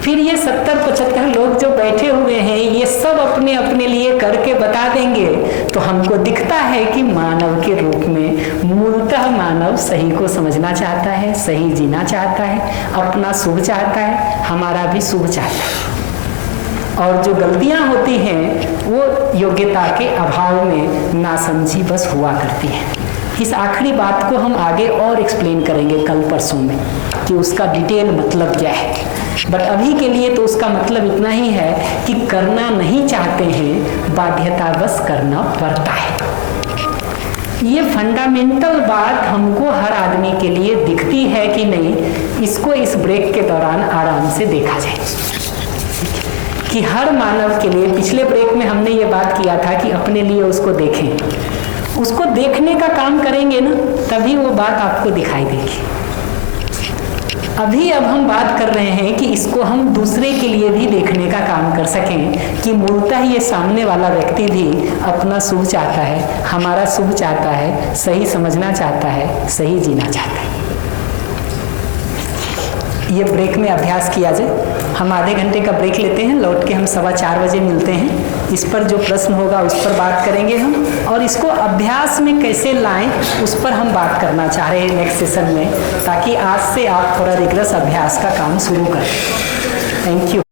फिर ये 70-75 लोग जो बैठे हुए हैं ये सब अपने अपने लिए करके बता देंगे, तो हमको दिखता है कि मानव के रूप में मूलतः मानव सही को समझना चाहता है, सही जीना चाहता है, अपना शुभ चाहता है, हमारा भी शुभ चाहता है। और जो गलतियां होती हैं वो योग्यता के अभाव में नासमझी बस हुआ करती हैं। इस आखिरी बात को हम आगे और एक्सप्लेन करेंगे कल परसों में कि उसका डिटेल मतलब क्या है, बट अभी के लिए तो उसका मतलब इतना ही है कि करना नहीं चाहते हैं, बाध्यतावश करना पड़ता है। ये फंडामेंटल बात हमको हर आदमी के लिए दिखती है कि नहीं, इसको इस ब्रेक के दौरान आराम से देखा जाए कि हर मानव के लिए। पिछले ब्रेक में हमने ये बात किया था कि अपने लिए उसको देखें, उसको देखने का काम करेंगे ना, तभी वो बात आपको दिखाई देगी। अभी अब हम बात कर रहे हैं कि इसको हम दूसरे के लिए भी देखने का काम कर सकें कि मूलतः ये सामने वाला व्यक्ति भी अपना शुभ चाहता है, हमारा शुभ चाहता है, सही समझना चाहता है, सही जीना चाहता है। ये ब्रेक में अभ्यास किया जाए। हम आधे घंटे का ब्रेक लेते हैं, लौट के हम 4:15 बजे मिलते हैं। इस पर जो प्रश्न होगा उस पर बात करेंगे हम, और इसको अभ्यास में कैसे लाएं उस पर हम बात करना चाह रहे हैं नेक्स्ट सेशन में, ताकि आज से आप थोड़ा रिगरस अभ्यास का काम शुरू करें। Thank you.